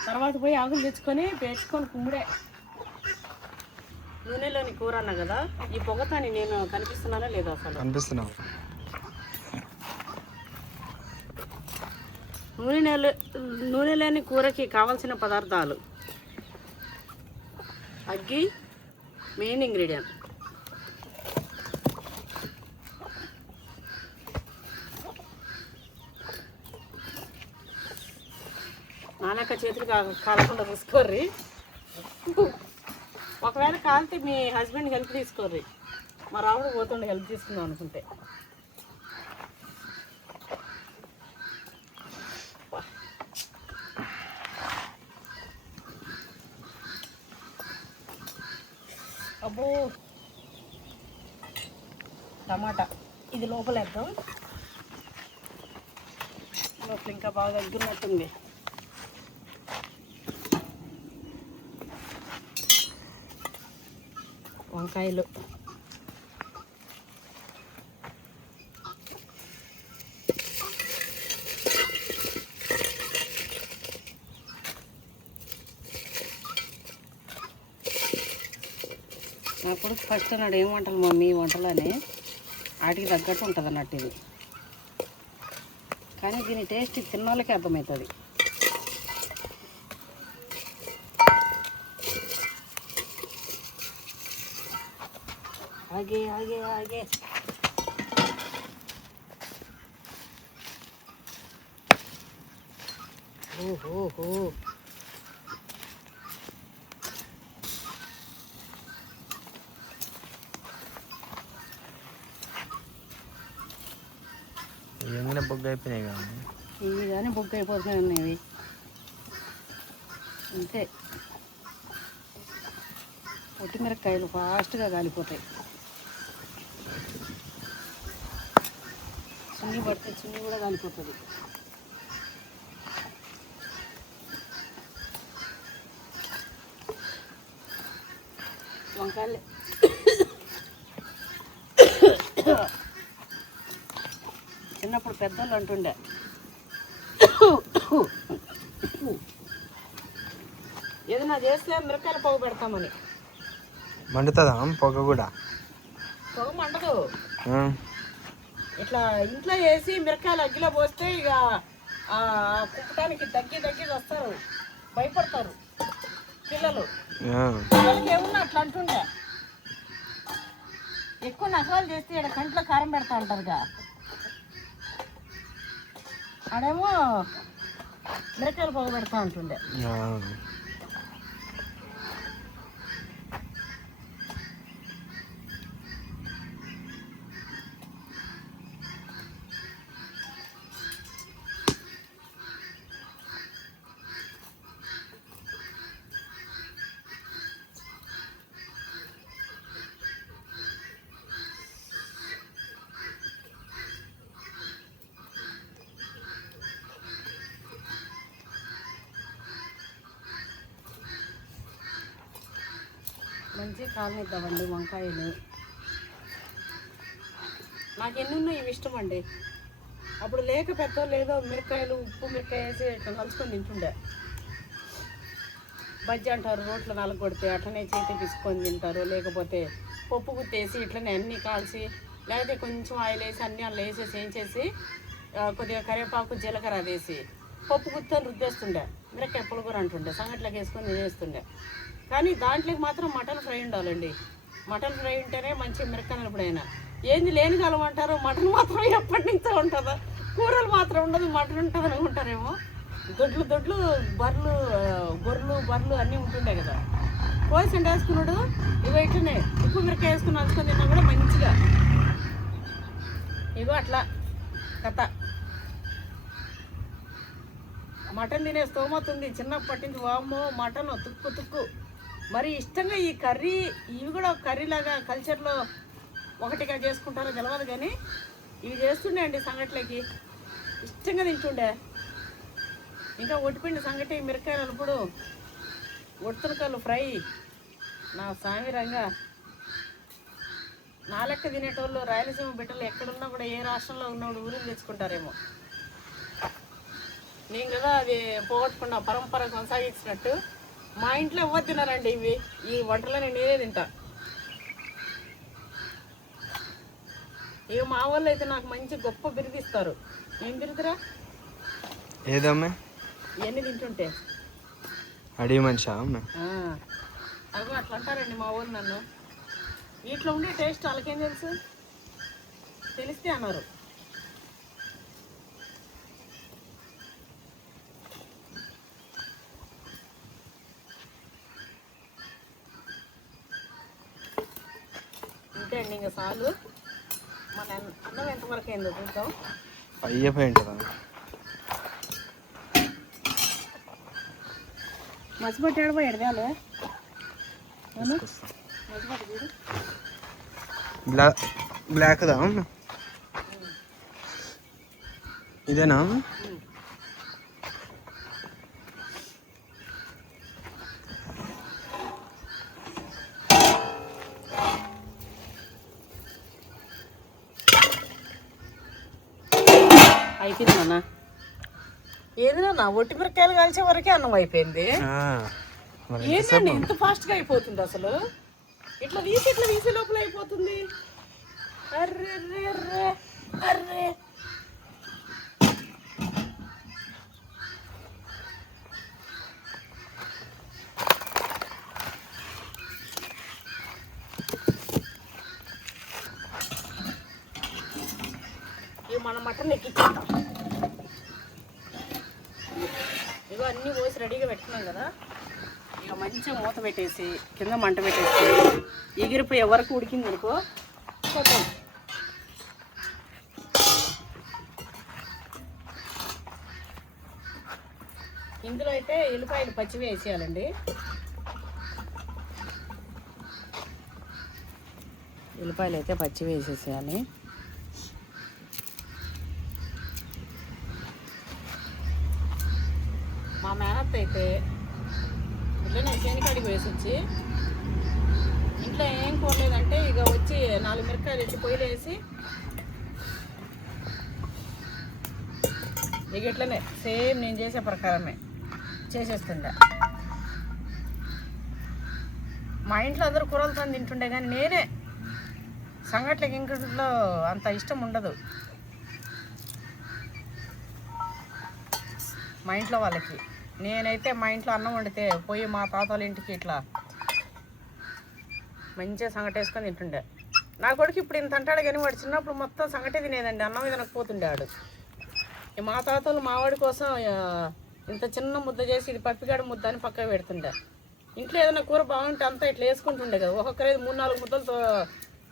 తర్వాత పోయి ఆకులు తెచ్చుకొని పెట్టుకొని కుమ్ముడే. నూనెలోని కూర అన్నా కదా, ఈ పొగతాని నేను కనిపిస్తున్నానా లేదా? అసలు కనిపిస్తున్నావు. నూనె లేని కూరకి కావాల్సిన పదార్థాలు: అగ్గి మెయిన్ ఇంగ్రీడియంట్, నానక చేతులు కాలకుండా చూసుకోర్రి. ఒకవేళ కాలితే మీ హస్బెండ్ హెల్ప్ తీసుకోర్రి. మా రావుడు పోతుండే హెల్ప్ తీసుకుందాం అనుకుంటే. అబ్బో టమాటా ఇది లోపల వేద్దాం. లోపల ఇంకా బాగా దగ్గున్నట్టుంది. వంకాయలు నా కొడుకు ఫస్ట్ అన్నాడు ఏం వంటలు మమ్మీ వంటలని, వాటికి తగ్గట్టు ఉంటుంది అన్నట్టు ఇది. కానీ దీని టేస్ట్ తిన్న వాళ్ళకి అర్థమవుతుంది. ఆగే ఆగే ఆగే ఓహో ఏమైనా బొగ్గ అయిపోయినాయి కదా ఇవి కానీ బుక్ అయిపోతున్నాయి ఉన్నాయి. అంతే ఒట్టిమిరకాయలు ఫాస్ట్గా కాలిపోతాయి. చున్నీ పడితే చున్నీ కూడా కాలిపోతుంది. వంకాయలు చిన్నప్పుడు పెద్దోళ్ళు అంటుండే ఏదైనా చేస్తే మిరకాయలు పొగ పెడతామని. మండుతుందా పొగ కూడా? పొగ మండదు. ఇట్లా ఇంట్లో వేసి మిరకాయలు అగ్గిలో పోస్తే ఇక కుప్పటానికి తగ్గి వస్తారు, భయపడతారు పిల్లలు. పిల్లలకి ఏమున్నా అట్లా అంటుండే. ఎక్కువ నకరాలు చేస్తే ఇక్కడ కంట్లో కారం పెడతా ఉంటారుగా, ఆడేమో మిరకాయలు పొగ పెడతా ఉంటుండే. మంచిగా కాలనిద్దామండి వంకాయలు. నాకు ఎన్ని ఉన్నాయి ఇవి ఇష్టం అండి. అప్పుడు లేక పెద్దోళ్ళు ఏదో మిరకాయలు ఉప్పు మిరకాయ వేసి ఇట్లా కలుసుకొని తింటుండే. బజ్జి అంటారు, రోట్లో నలగొడితే అట్లనే చేతి పిసుకొని తింటారు. లేకపోతే పప్పు గుత్తేసి ఇట్లనే అన్నీ కాల్చి, లేకపోతే కొంచెం ఆయిల్ వేసి అన్నీ అలా వేసేసి వేయించేసి కొద్దిగా కరివేపాకు జీలకర్ర వేసి పప్పు గుత్తని రుద్దేస్తుండే. మిరకాయ పులగూర అంటుండే, సంగట్లోకి వేసుకొని తినేస్తుండే. కానీ దాంట్లోకి మాత్రం మటన్ ఫ్రై ఉండాలండి. మటన్ ఫ్రై ఉంటేనే మంచి మిరకాయలు. ఎప్పుడైనా ఏంది లేని కాలం అంటారు, మటన్ మాత్రం ఎప్పటి నుంచో ఉంటుందా, కూరలు మాత్రం ఉండదు, మటన్ ఉంటుంది అనుకుంటారేమో. దొడ్లు గొర్రెలు అన్నీ ఉంటుండే కదా. కోసి వేసుకున్నాడు ఇగో ఇట్లనే ఉప్పు మిరకాయ వేసుకుని అంచుకొని తిన్నా కూడా మంచిగా. ఇగో అట్లా కథ. మటన్ తినే స్తోమత ఉంది. చిన్నప్పటి నుంచి వామ్మో మటన్ తుక్కు మరి ఇష్టంగా. ఈ కర్రీ ఇవి కూడా కర్రీలాగా కల్చర్లో ఒకటిగా చేసుకుంటారో తెలియదు, కానీ ఇవి చేస్తుండే అండి సంగట్లకి. ఇష్టంగా తింటుండే. ఇంకా ఒట్టిపిండి సంగటి, మిరకాయలు అప్పుడు ఒట్టుకలు ఫ్రై. నా సామిరంగా నా లెక్క తినేటోళ్ళు రాయలసీమ బిడ్డలు ఎక్కడున్నా కూడా ఏ రాష్ట్రంలో ఉన్నవాడు ఊరిని తెచ్చుకుంటారేమో. నేను కదా అది పోగొట్టుకున్న పరంపర కొనసాగించినట్టు. మా ఇంట్లో ఎవరు తినారండి ఇవి, ఈ వంటలని నేనే తింటా. ఇక మా వాళ్ళు అయితే నాకు మంచి గొప్ప బిరుదిస్తారు. ఏం బిరుదురా? ఏదమ్మా ఇవన్నీ తింటుంటే అడిగి మనిషా? అగో అట్లా అంటారండి మా వాళ్ళు నన్ను. వీటిలో ఉండే టేస్ట్ వాళ్ళకేం తెలుసు, తెలిస్తే అన్నారు. అంతేనండి ఇంకా చాలు. మన అన్నం ఎంతవరకు అయిందో చూద్దాం. అయ్యిపోయి ఉంటుంది. మసిపట్టి ఏడబోయి ఎడదాలే మసిపట్టి చూడు. బ్లాక్ దా ఇదేనా? అయిపోయింది నాన్న. ఏది నాన్న ఒట్టి మిరకాయలు కాల్చే వరకే అన్నం అయిపోయింది. ఏంటండి ఇంత ఫాస్ట్గా అయిపోతుంది అసలు? ఇట్లా తీసి లోపల అయిపోతుంది. Array array array. ఇవి మన మటన్ ఎక్కించుకుంటాం. ఇగో అన్నీ పోసి రెడీగా పెట్టుకున్నాం కదా. ఇక మంచిగా మూత పెట్టేసి కింద మంట పెట్టేసి ఎగిరిపోయే వరకు ఉడికింది అనుకో పోతాం. ఇందులో అయితే ఎల్లిపాయలు పచ్చివి వేసేయాలండి. ఎల్లిపాయలు అయితే పచ్చివి వేసేసేయాలి. మా మేనత్త అయితే ఇట్లనే శనికాడికి వేసి వచ్చి ఇంట్లో ఏం కూరలేదంటే ఇక వచ్చి 4 మిరపకాయలు ఎత్తి పొయ్యిలో వేసి ఇక ఇట్లనే సేమ్ నేను చేసే ప్రకారమే చేసేస్తుండే. మా ఇంట్లో అందరూ కూరలతో తింటుండే కానీ నేనే సంగట్లకి ఇంట్లో అంత ఇష్టం ఉండదు మా ఇంట్లో వాళ్ళకి. నేనైతే మా ఇంట్లో అన్నం వండితే పోయి మా తాతల ఇంటికి ఇట్లా మంచిగా సంగటి వేసుకొని తింటుండే. నా కొడుకు ఇప్పుడు ఇంత అంటాడు కానీ వాడు చిన్నప్పుడు మొత్తం సంగటే తినేదండి, అన్నం తినకపోతుండే వాడు. మా తాతలు మావాడి కోసం ఇంత చిన్న ముద్ద చేసి ఇది పప్పిగాడి ముద్ద అని పక్కకు పెడుతుండే. ఇంట్లో ఏదైనా కూర బాగుంటే అంతా ఇట్లా వేసుకుంటుండే కదా. ఒక్కొక్కరైదు 3-4 ముద్దలతో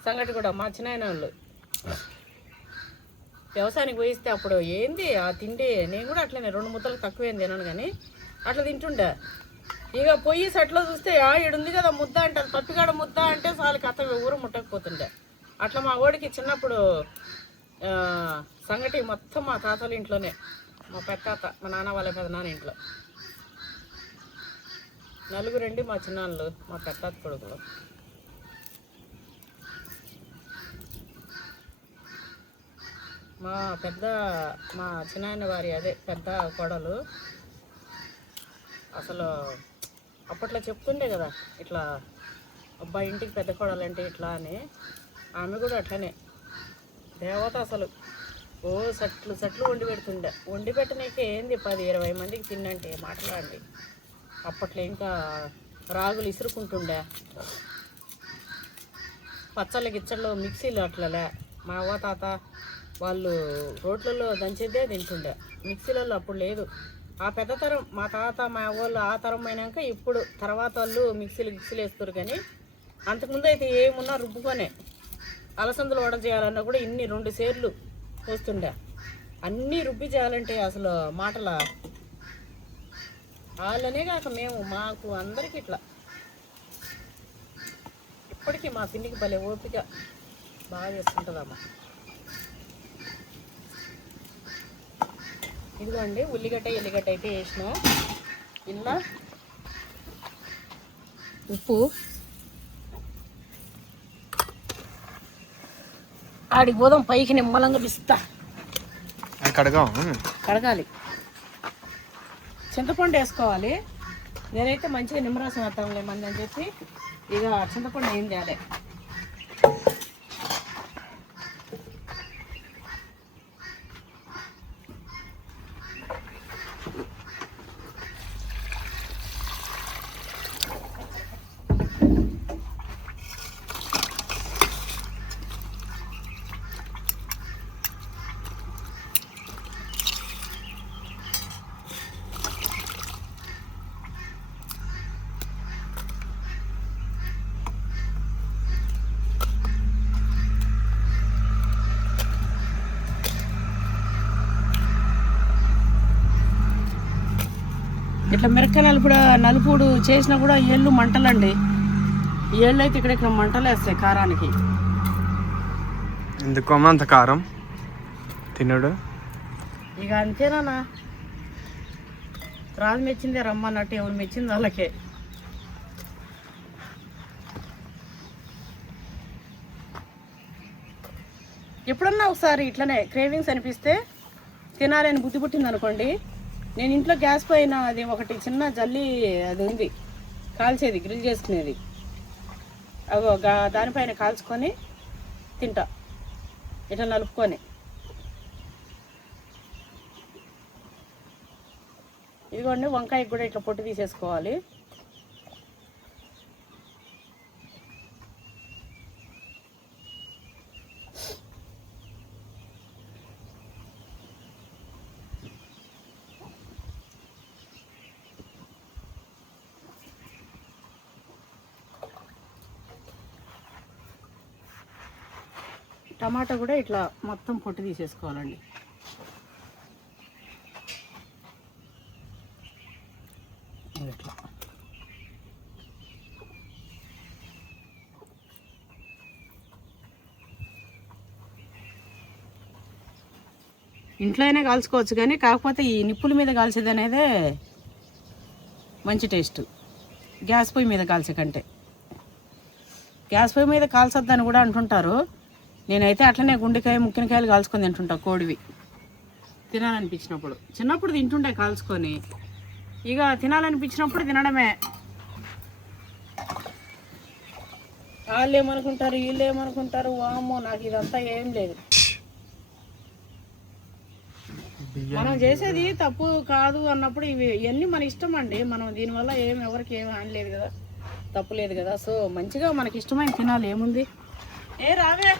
సంగటి కూడా. మా చిన్న వాళ్ళు వ్యవసాయానికి పోయిస్తే అప్పుడు ఏంది ఆ తిండి, నేను కూడా అట్లనే 2 ముద్దలకు తక్కువేం తినాను కానీ అట్లా తింటుండే. ఇక పొయ్యి సెట్లో చూస్తే ఈడుంది కదా ముద్ద అంటే అది పప్పిగాడ ముద్ద అంటే చాలు కథ ఊరు ముట్టకపోతుండే. అట్లా మా ఓడికి చిన్నప్పుడు సంగటి మొత్తం మా తాతల ఇంట్లోనే, మా పెద్దాత మా నాన్న వాళ్ళ పెదనాన్న ఇంట్లో. 4 మా చిన్నాళ్ళు, మా పెద్దాత కొడుకులు. మా చిన్నాయన వారి అదే పెద్ద కోడలు అసలు అప్పట్లో చెప్తుండే కదా ఇట్లా అబ్బాయి ఇంటికి పెద్ద కోడలు అంటే ఇట్లా అని. ఆమె కూడా అట్లనే దేవత అసలు. ఓ సట్లు వండి పెడుతుండే. వండి పెట్టనీకే ఏంది 10-20 మందికి తిన్నంటే మాట్లాడండి. అప్పట్లో ఇంకా రాగులు ఇసురుకుంటుండే, పచ్చళ్ళ గిచ్చళ్ళు మిక్సీలు అట్లలే. మా అవ్వ తాత వాళ్ళు రోట్లలో దంచేదే తింటుండే, మిక్సీలలో అప్పుడు లేదు. ఆ పెద్ద తరం మా తాత మా వాళ్ళు ఆ తరం అయినాక ఇప్పుడు తర్వాత వాళ్ళు మిక్సీలు వేస్తారు కానీ అంతకుముందు అయితే ఏమున్నా రుబ్బుకొనే. అలసందులు వడ చేయాలన్నా కూడా ఇన్ని 2 సేర్లు పోస్తుండే. అన్నీ రుబ్బి చేయాలంటే అసలు మాటల వాళ్ళనే కాక మేము మాకు అందరికీ ఇట్లా ఇప్పటికీ మా పిన్నికి భలే ఓపిక బాగా చేస్తుంటుందమ్మా. ఇదిగోండి ఉల్లిగడ్డ ఎల్లిగడ్డ అయితే వేసిన. ఇలా ఉప్పు, ఆడికి పోదాం పైకి నిమ్మలంగా పిస్తా. కడగాలి, చింతపండు వేసుకోవాలి. నేనైతే మంచిగా నిమ్మరసం వేస్తాంలే మంది అని చెప్పి ఇక చింతపండు ఏం చేయాలి. ఇట్లా మిరపకాయ నలుపుడు చేసినా కూడా ఏళ్ళు మంటలండి. ఈ ఏళ్ళు అయితే ఇక్కడ మంటలు వేస్తాయి కారానికి. ఎందుకు అంత కారం తినడు? ఇక అంతేనా, రాజు మెచ్చిందే రమ్మన్నట్టు, ఎవరు మెచ్చింది వాళ్ళకే. ఎప్పుడన్నా ఒకసారి ఇట్లనే క్రేవింగ్స్ అనిపిస్తే తినాలని బుద్ధి పుట్టింది అనుకోండి, నేను ఇంట్లో గ్యాస్ పైన అది ఒకటి చిన్న జల్లి అది ఉంది కాల్చేది, గ్రిల్ చేసుకునేది, అగో దానిపైన కాల్చుకొని తింటా ఇట్లా నలుపుకొని. ఇదిగోండి వంకాయకి కూడా ఇట్లా పొట్టు తీసేసుకోవాలి. టమాటా కూడా ఇట్లా మొత్తం పొట్టు తీసేసుకోవాలండి. ఇట్లా ఇంట్లో అయినా కాల్చుకోవచ్చు, కానీ కాకపోతే ఈ నిప్పుల మీద కాల్చేది అనేదే మంచి టేస్ట్ గ్యాస్ పొయ్యి మీద కాల్చే కంటే. గ్యాస్ పొయ్యి మీద కాల్చొద్దని కూడా అంటుంటారు. నేనైతే అట్లనే గుండెకాయ ముక్కినకాయలు కాల్చుకొని తింటుంటా, కోడివి తినాలనిపించినప్పుడు. చిన్నప్పుడు తింటుండే కాల్చుకొని, ఇక తినాలనిపించినప్పుడు తినడమే. వాళ్ళు ఏమనుకుంటారు, వీళ్ళు ఏమనుకుంటారు, వామ్మో నాకు ఇదంతా ఏం లేదు. మనం చేసేది తప్పు కాదు అన్నప్పుడు ఇవన్నీ మన ఇష్టం అండి. మనం దీనివల్ల ఎవరికి ఏం హాని లేదు కదా, తప్పు లేదు కదా. సో మంచిగా మనకి ఇష్టమైన తినాలి, ఏముంది. ఏ రావే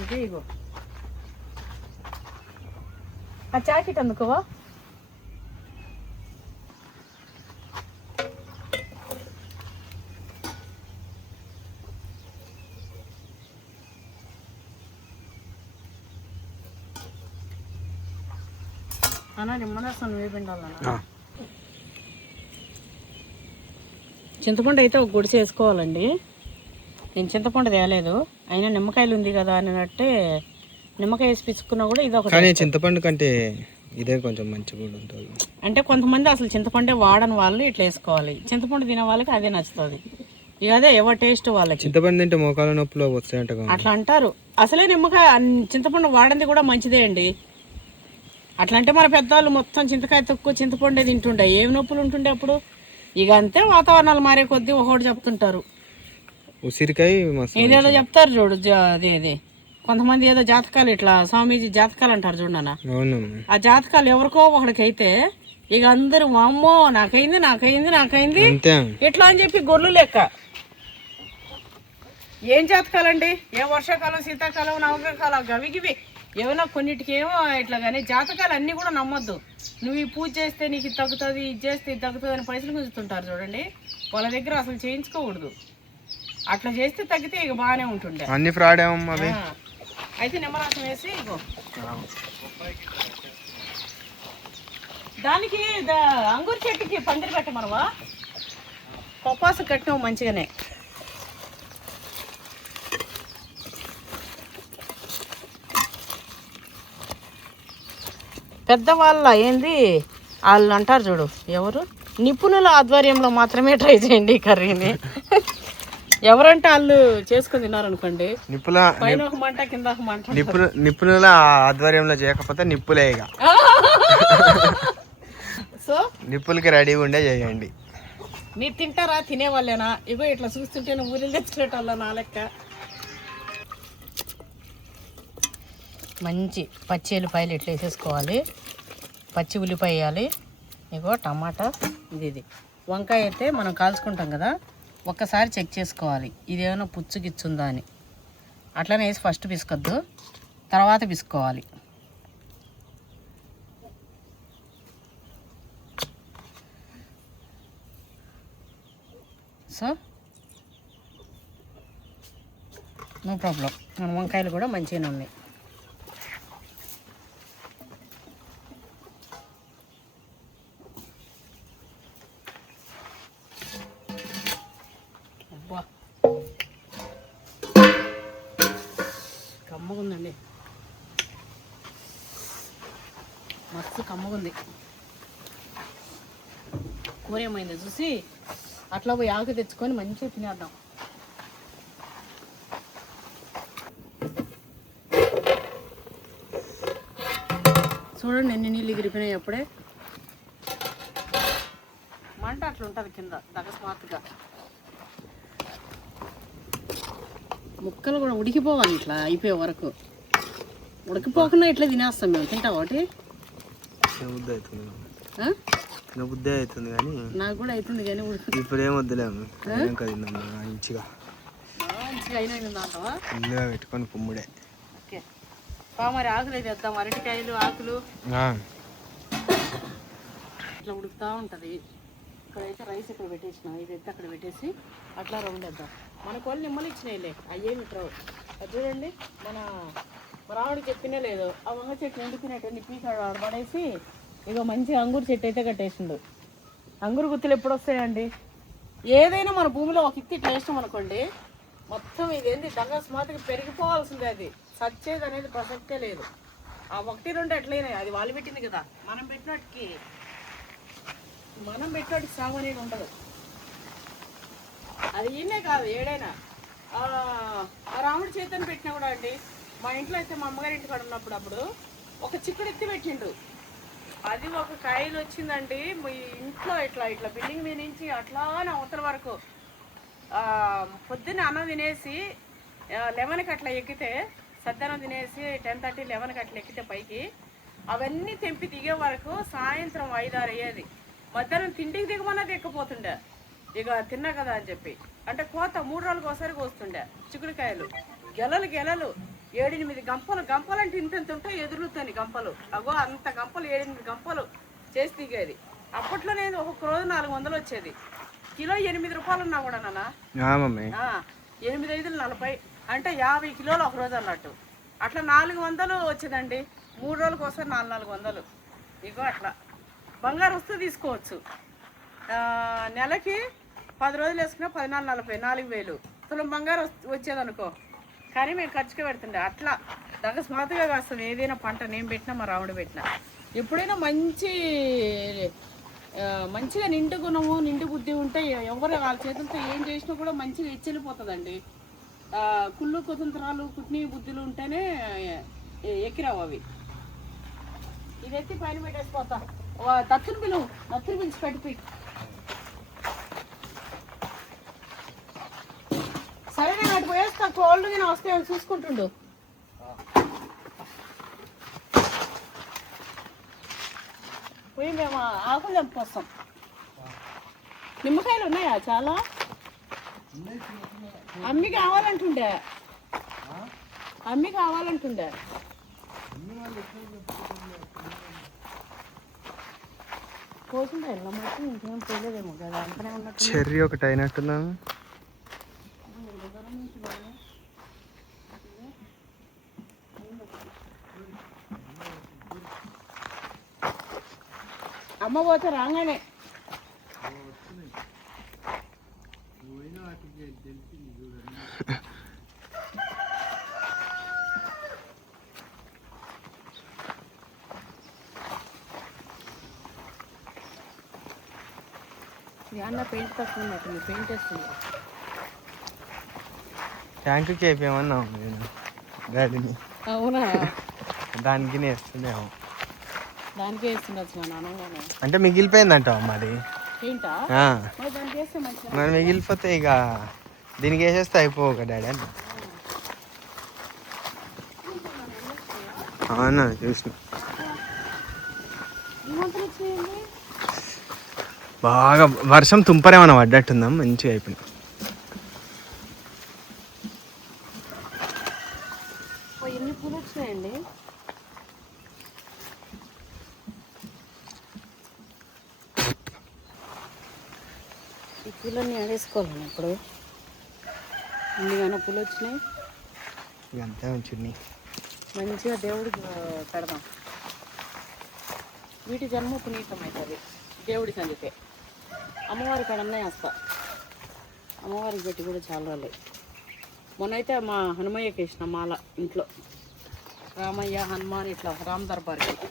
ఇదే, ఇగో ఆ జాకెట్ అందుకోవా. అన్నా నిమ్మరసం వేపిండాలన్నా. చింతపండు అయితే ఒక గుడిసె వేసుకోవాలండి. నేను చింతపండు తేలేదు, అయినా నిమ్మకాయలు ఉంది కదా అన్నట్టే నిమ్మకాయ వేసి పిచ్చుకున్నా కూడా ఇది ఒక. కానీ చింతపండు కంటే ఇదే కొంచెం మంచిగా ఉంటుంది. అంటే కొంతమంది అసలు చింతపండే వాడని వాళ్ళు ఇట్లా వేసుకోవాలి, చింతపండు తినే వాళ్ళకి అదే నచ్చుతుంది. ఇక అదే ఎవరి టేస్ట్ వాళ్ళకి. చింతపండు తింటే మోకాల నొప్పులు వస్తాయంట అట్లా అంటారు. అసలే నిమ్మకాయ చింతపండు వాడింది కూడా మంచిదే అండి. అట్లా అంటే మన పెద్దవాళ్ళు మొత్తం చింతకాయ తక్కువ చింతపండే తింటుండే, ఏం నొప్పులు ఉంటుండే అప్పుడు. ఇక అంతే వాతావరణాలు మారే కొద్దీ ఒకటి చెప్తుంటారు. ఉసిరికాయ ఇదేదో చెప్తారు చూడు, అదే కొంతమంది ఏదో జాతకాలు, ఇట్లా స్వామీజీ జాతకాలు అంటారు చూడన్నా. ఆ జాతకాలు ఎవరికో ఒకడికైతే ఇక అందరూ అమ్మో నాకైంది నాకైంది నాకైంది ఇట్లా అని చెప్పి గొర్రెలు లెక్క. ఏం జాతకాలండి? ఏ వర్షాకాలం, శీతాకాలం, నవగ్రహాలు గవిగివి ఏమైనా కొన్నిటికి ఏమో ఇట్లా. కానీ జాతకాలు అన్నీ కూడా నమ్మొద్దు. నువ్వు ఈ పూజ చేస్తే నీకు ఇది తగ్గుతుంది, ఇది చేస్తే ఇది తగ్గుతుంది అని పైసలు గుంజుతుంటారు చూడండి, వాళ్ళ దగ్గర అసలు చేయించుకోకూడదు. అట్లా చేస్తే తగ్గితే ఇక బాగానే ఉంటుండే. అన్ని ఫ్రాడ్. అయితే నిమ్మరసం వేసి ఇగో దానికి అంగూరు చెట్టుకి పందిరి పెట్టమనవా, పప్పాసు కట్టినావు మంచిగానే. పెద్దవాళ్ళ ఏంది వాళ్ళు అంటారు చూడు, ఎవరు నిపుణుల ఆధ్వర్యంలో మాత్రమే ట్రై చేయండి ఈ కర్రీని. ఎవరంటే వాళ్ళు చేసుకుని తిన్నారనుకోండి, పైన ఒక మంట కింద ఒక మంట. నిపుణుల ఆధ్వర్యంలో చేయకపోతే నిప్పులే. ఇక సో నిప్పులకి రెడీగా ఉండే చేయండి. మీరు తింటారా? తినేవాళ్ళేనా? ఇగో ఇట్లా చూస్తుంటే ఊరిలో తెచ్చుకునేటోళ్ళ నా లెక్క. మంచి పచ్చి ఉల్లిపాయలు ఇట్లా వేసేసుకోవాలి, పచ్చి ఉల్లిపాయ వేయాలి. ఇగో టమాటా, ఇది వంకాయ అయితే మనం కాల్చుకుంటాం కదా, ఒక్కసారి చెక్ చేసుకోవాలి ఇదేమైనా పుచ్చు గిచ్చుందా అని. అట్లనే వేసి ఫస్ట్ పిసుకొద్దు, తర్వాత పిసుకోవాలి. So no problem. మన వంకాయలు కూడా మంచిగానే ఉన్నాయి. అబ్బా కమ్మగుందండి, మస్తు కమ్మగుంది. కూర ఏమైంది చూసి అట్లా పోయి ఆకు తెచ్చుకొని మంచిగా తినేద్దాం. చూడండి ఎన్ని నీళ్ళు ఎగిరిపోయినాయి అప్పుడే. మంట అట్లా ఉంటుంది కింద అకస్మాత్తుగా. ముక్కలు కూడా ఉడికిపోవాలి ఇట్లా అయిపోయే వరకు. ఉడికిపోకుండా ఇట్లా తినేస్తాం మేము. తింటావా ఒకటి? బుద్ధి అవుతుంది కానీ నాకు కూడా అవుతుంది కానీ ఇప్పుడు ఏం వద్దులేము. మంచిగా మంచిగా అయినా అంటావా? ముందుగా పెట్టుకొని కుమ్ముడే. ఓకే మరి ఆకులు అయితే వేద్దాం. అరటికాయలు ఆకులు ఇట్లా ఉడుకుతూ ఉంటుంది. ఇక్కడైతే రైస్ ఇక్కడ పెట్టేసిన, ఇది అయితే అక్కడ పెట్టేసి అట్లా రౌండ్ వేద్దాం. మనకు వాళ్ళు నిమ్మలు ఇచ్చినాయిలే, అయ్యేమి ట్రౌ. అది చూడండి, మన రావుడు చెప్పినే లేదు. ఆ వంగ చెట్టు ఎండుకునేటన్ని పీకాడు పడేసి ఇక మంచి అంగూరు చెట్టు అయితే కట్టేసిండు. అంగూరు గుత్తులు ఎప్పుడు వస్తాయండి? ఏదైనా మన భూమిలో ఒక ఇత్తి ఇట్లా వేసినాం అనుకోండి, మొత్తం ఇదేంటి దంగా స్మార్ట్గా పెరిగిపోవాల్సిందే. అది సచ్చేది అనేది ప్రసక్తే లేదు. ఆ 1-2 ఎట్లయినాయి, అది వాళ్ళు పెట్టింది కదా. మనం పెట్టినట్టుకి సాగు అనేది ఉండదు. అది ఈయనే కాదు ఏడైనా. ఆ రాముడి చేతను పెట్టినా కూడా అండి, మా ఇంట్లో అయితే మా అమ్మగారి ఇంటికాడ ఉన్నప్పుడు అప్పుడు ఒక చిక్కుడు ఎత్తి పెట్టిండు. అది ఒక కాయలు వచ్చిందండి మీ ఇంట్లో. ఇట్లా ఇట్లా బిల్డింగ్ మీద నుంచి అట్లా అవతల వరకు పొద్దున్న అన్నం తినేసి 11కి అట్లా ఎక్కితే, సద్దనం తినేసి 10:30, 11కి అట్లా ఎక్కితే పైకి అవన్నీ తెంపి దిగే వరకు సాయంత్రం 5-6 అయ్యేది. మధ్యాహ్నం తిండికి దిగమన్నది ఎక్కిపోతుండే. ఇక తిన్నా కదా అని చెప్పి అంటే కోత 3 రోజులకు ఒకసారి కోస్తుండే చిక్కుడుకాయలు. గెలలు 7-8 గంపలు అంటే ఇంత ఉంటాయి ఎదురుతాయి గంపలు. అగో అంత గంపలు 7-8 గంపలు చేసి దిగేది. అప్పట్లో నేను ఒక్కొక్క రోజు 400 వచ్చేది. కిలో 8 రూపాయలు ఉన్నా కూడా నాన్న. 8-5-40 అంటే 50 కిలోలు ఒక రోజు అన్నట్టు. అట్లా 400 వచ్చేదండి. 3 రోజులకు ఒకసారి 400. ఇగో అట్లా బంగారు వస్తూ తీసుకోవచ్చు. నెలకి 10 రోజులు వేసుకున్నా 14-40, 4,000 తులం బంగారు వచ్చేదనుకో. కానీ మేము ఖర్చుగా పెడుతుండే. అట్లా అకస్మాత్తుగా కాస్తుంది ఏదైనా పంట. నేను పెట్టినా మా రాముడు పెట్టినా. ఎప్పుడైనా మంచిగా నిండు గుణము నిండు బుద్ధి ఉంటే ఎవరు వాళ్ళ చేతులతో ఏం చేసినా కూడా మంచిగా ఎచ్చెళ్ళిపోతుందండి. కుళ్ళు కుతంత్రాలు కుట్ని బుద్ధులు ఉంటేనే ఎక్కిరావు అవి. ఇదైతే పైన పెట్టేసిపోతా. తత్తుని పిలిచి పెట్టిపోయి. సరే నేను అటు పోయేస్తా. కోళ్ళు నేను వస్తే చూసుకుంటుండు. పోయి మేము ఆకులు తెంపుకొస్తాం. నిమ్మకాయలు ఉన్నాయా? చాలా అమ్మి కావాలంటుండే. కోసిందా మట్టి ఇంకేం పోలేదేమో కదా. అంతనే ఉన్నట్టు చెర్రీ ఒకటి అయినట్టుందా? అమ్మ పోతే రాగానే అన్న పెయింట్ తక్కువ ఉన్నట్టుంది. పెయింట్ వేస్తుంది. ట్యాంకు చేపేమన్నావు నేను గాడిని. అవునా? దానికి వేస్తుందేమో. దానికే వేస్తుండొచ్చు నాన్నగానే. అంటే మిగిలిపోయిందంటావా మరి? పెయింటా? దానికి వేస్తే మంచిగా. మరి మిగిలిపోతే ఇక దీనికి వేసేస్తే అయిపోవు డాడీ అని. అవునా? చూసిన బాగా వర్షం తుంపరేమన్నా పడ్డట్టుందా? మంచిగా అయిపోయింది. ఎన్ని పూలు వచ్చినాయండి? ఈ పూలన్నీ ఆడేసుకోవాలని ఇప్పుడు. ఇన్నిగానో పూలు వచ్చినాయి. అంతే చున్నీ. మంచిగా దేవుడికి పెడదాం. వీటి జన్మ పునీతమవుతుంది దేవుడికి. అందుకే అమ్మవారి కడన్నే వేస్తా. అమ్మవారికి పెట్టి కూడా చాలా రోజులు. మొన్నైతే మా హనుమయ్యకి వేసిన మాల ఇంట్లో. రామయ్య హనుమాన్ ఇట్లా రామ్ దర్బార్కి.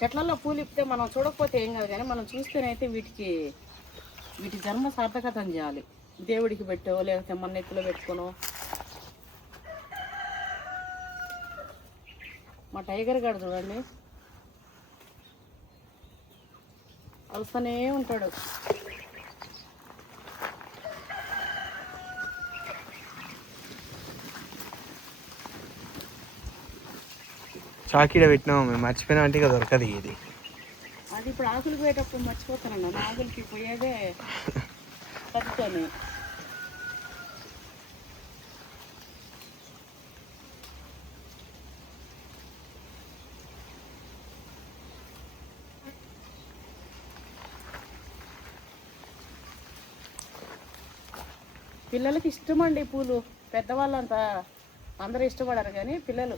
చెట్లలో పూలు ఇప్పితే మనం చూడకపోతే ఏం కాదు, కానీ మనం చూస్తేనైతే వీటి జన్మ సార్థకతం చేయాలి. దేవుడికి పెట్టో లేకపోతే మన నెత్తిలో పెట్టుకోనో. మా టైగర్ గారు చూడండి, అలసనే ఉంటాడు. చాకీడ పెట్టినాము మేము, మర్చిపోయినా అంటే ఇక దొరకదు ఇది. అది ఇప్పుడు ఆకులు పోయేటప్పుడు మర్చిపోతానండి. ఆకులకి పోయేదే కత్తితోని. పిల్లలకి ఇష్టమండి పూలు. పెద్దవాళ్ళంతా అందరూ ఇష్టపడరు, కానీ పిల్లలు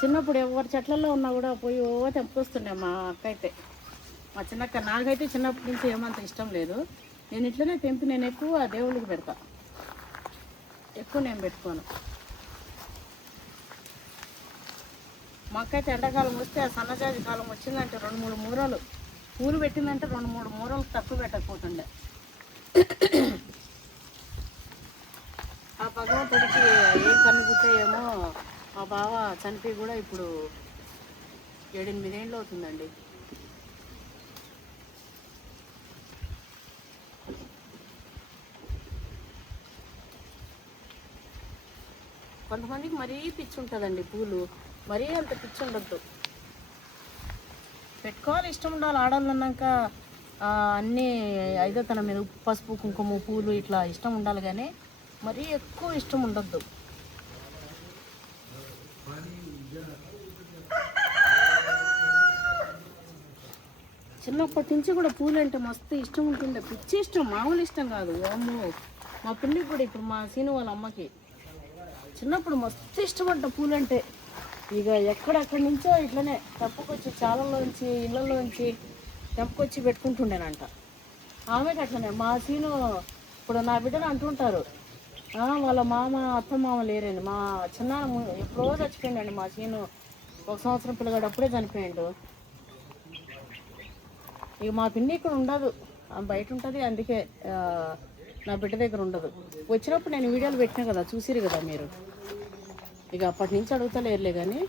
చిన్నప్పుడు ఎవరి చెట్లలో ఉన్నా కూడా పోయి తెంపుకొస్తుండే మా అక్క అయితే. మా చిన్నక్క. నాకైతే చిన్నప్పటి నుంచి ఏమంత ఇష్టం లేదు. నేను ఇట్లనే తెంపి నేను ఎక్కువ దేవుళ్ళకి పెడతా. ఎక్కువ నేను పెట్టుకోను. మా అక్క అయితే ఎండాకాలం వస్తే ఆ సన్నజాజి కాలం వచ్చిందంటే 2-3 మూరలు పూలు పెట్టిందంటే 2-3 మూరలు తక్కువ పెట్టకపోతుండే. ఆ భగవంతుడికి ఏం కన్ను గుట్టాయేమో. మా బావ చనిపోయి కూడా ఇప్పుడు 7-8 ఏళ్ళు అవుతుందండి. కొంతమందికి మరీ పిచ్చి ఉంటుందండి పూలు. మరీ అంత పిచ్చి ఉండద్దు. పెట్టుకోవాలి, ఇష్టం ఉండాలి. ఆడవాళ్ళు అన్నాక అన్నీ ఐదో తన మీద పసుపు కుంకుమ పూలు ఇట్లా ఇష్టం ఉండాలి, కానీ మరీ ఎక్కువ ఇష్టం ఉండద్దు. చిన్నప్పటి నుంచి కూడా పూలు అంటే మస్తు ఇష్టం ఉంటుండే. పిచ్చి ఇష్టం, మామూలు ఇష్టం కాదు. అమ్మో, మా పిల్లికి కూడా ఇప్పుడు మా సీను వాళ్ళ అమ్మకి చిన్నప్పుడు మస్తు ఇష్టపడ్డ పూలు అంటే. ఇక ఎక్కడెక్కడి నుంచో ఇట్లనే తెంపుకొచ్చి చాలల్లోంచి ఇళ్ళల్లోంచి తెంపుకొచ్చి పెట్టుకుంటుండేనంట. ఆమెకి అట్లనే. మా సీను ఇప్పుడు నా బిడ్డలు అంటుంటారు, వాళ్ళ మామ అత్త మామ లేరండి. మా చిన్న ఎప్పుడో చచ్చిపోయిందండి మా సీను. 1 సంవత్సరం పిల్లగాడు అప్పుడే చనిపోయాడు. ఇక మా పిన్ని ఇక్కడ ఉండదు, బయట ఉంటుంది. అందుకే నా బిడ్డ దగ్గర ఉండదు. వచ్చినప్పుడు నేను వీడియోలు పెట్టినా కదా, చూసిరు కదా మీరు. ఇక అప్పటి నుంచి అడుగుతలేరులే, కానీ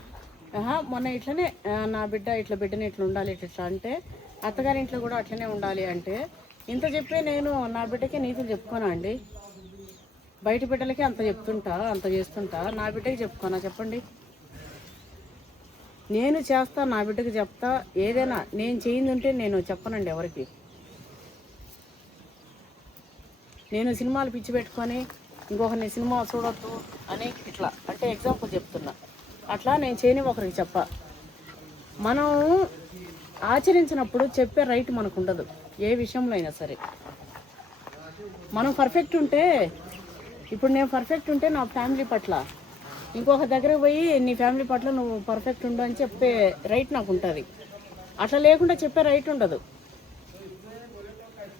మొన్న ఇట్లనే నా బిడ్డ ఇట్లా బిడ్డని ఇట్లా ఉండాలి ఇట్లా అంటే, అత్తగారి ఇంట్లో కూడా అట్లనే ఉండాలి అంటే, ఇంత చెప్పే నేను నా బిడ్డకే నీతులు చెప్పుకోనా అండి? బయట బిడ్డలకి అంత చెప్తుంటా, అంత చేస్తుంటా, నా బిడ్డకి చెప్పుకోనా చెప్పండి? నేను చేస్తా, నా బిడ్డకి చెప్తా. ఏదైనా నేను చేయిందంటే నేను చెప్పనండి ఎవరికి. నేను సినిమాలు పిచ్చి పెట్టుకొని ఇంకొకరిని సినిమా చూడొద్దు అని ఇట్లా అంటే ఎగ్జాంపుల్ చెప్తున్నా. అట్లా నేను చేయని ఒకరికి చెప్ప. మనం ఆచరించినప్పుడు చెప్పే రైట్ మనకు ఉండదు ఏ విషయంలో అయినా సరే. మనం పర్ఫెక్ట్ ఉంటే, ఇప్పుడు నేను పర్ఫెక్ట్ ఉంటే నా ఫ్యామిలీ పట్ల, ఇంకొక దగ్గర పోయి నీ ఫ్యామిలీ పట్ల నువ్వు పర్ఫెక్ట్ ఉండు అని చెప్పే రైట్ నాకు ఉంటుంది. అట్లా లేకుండా చెప్పే రైట్ ఉండదు.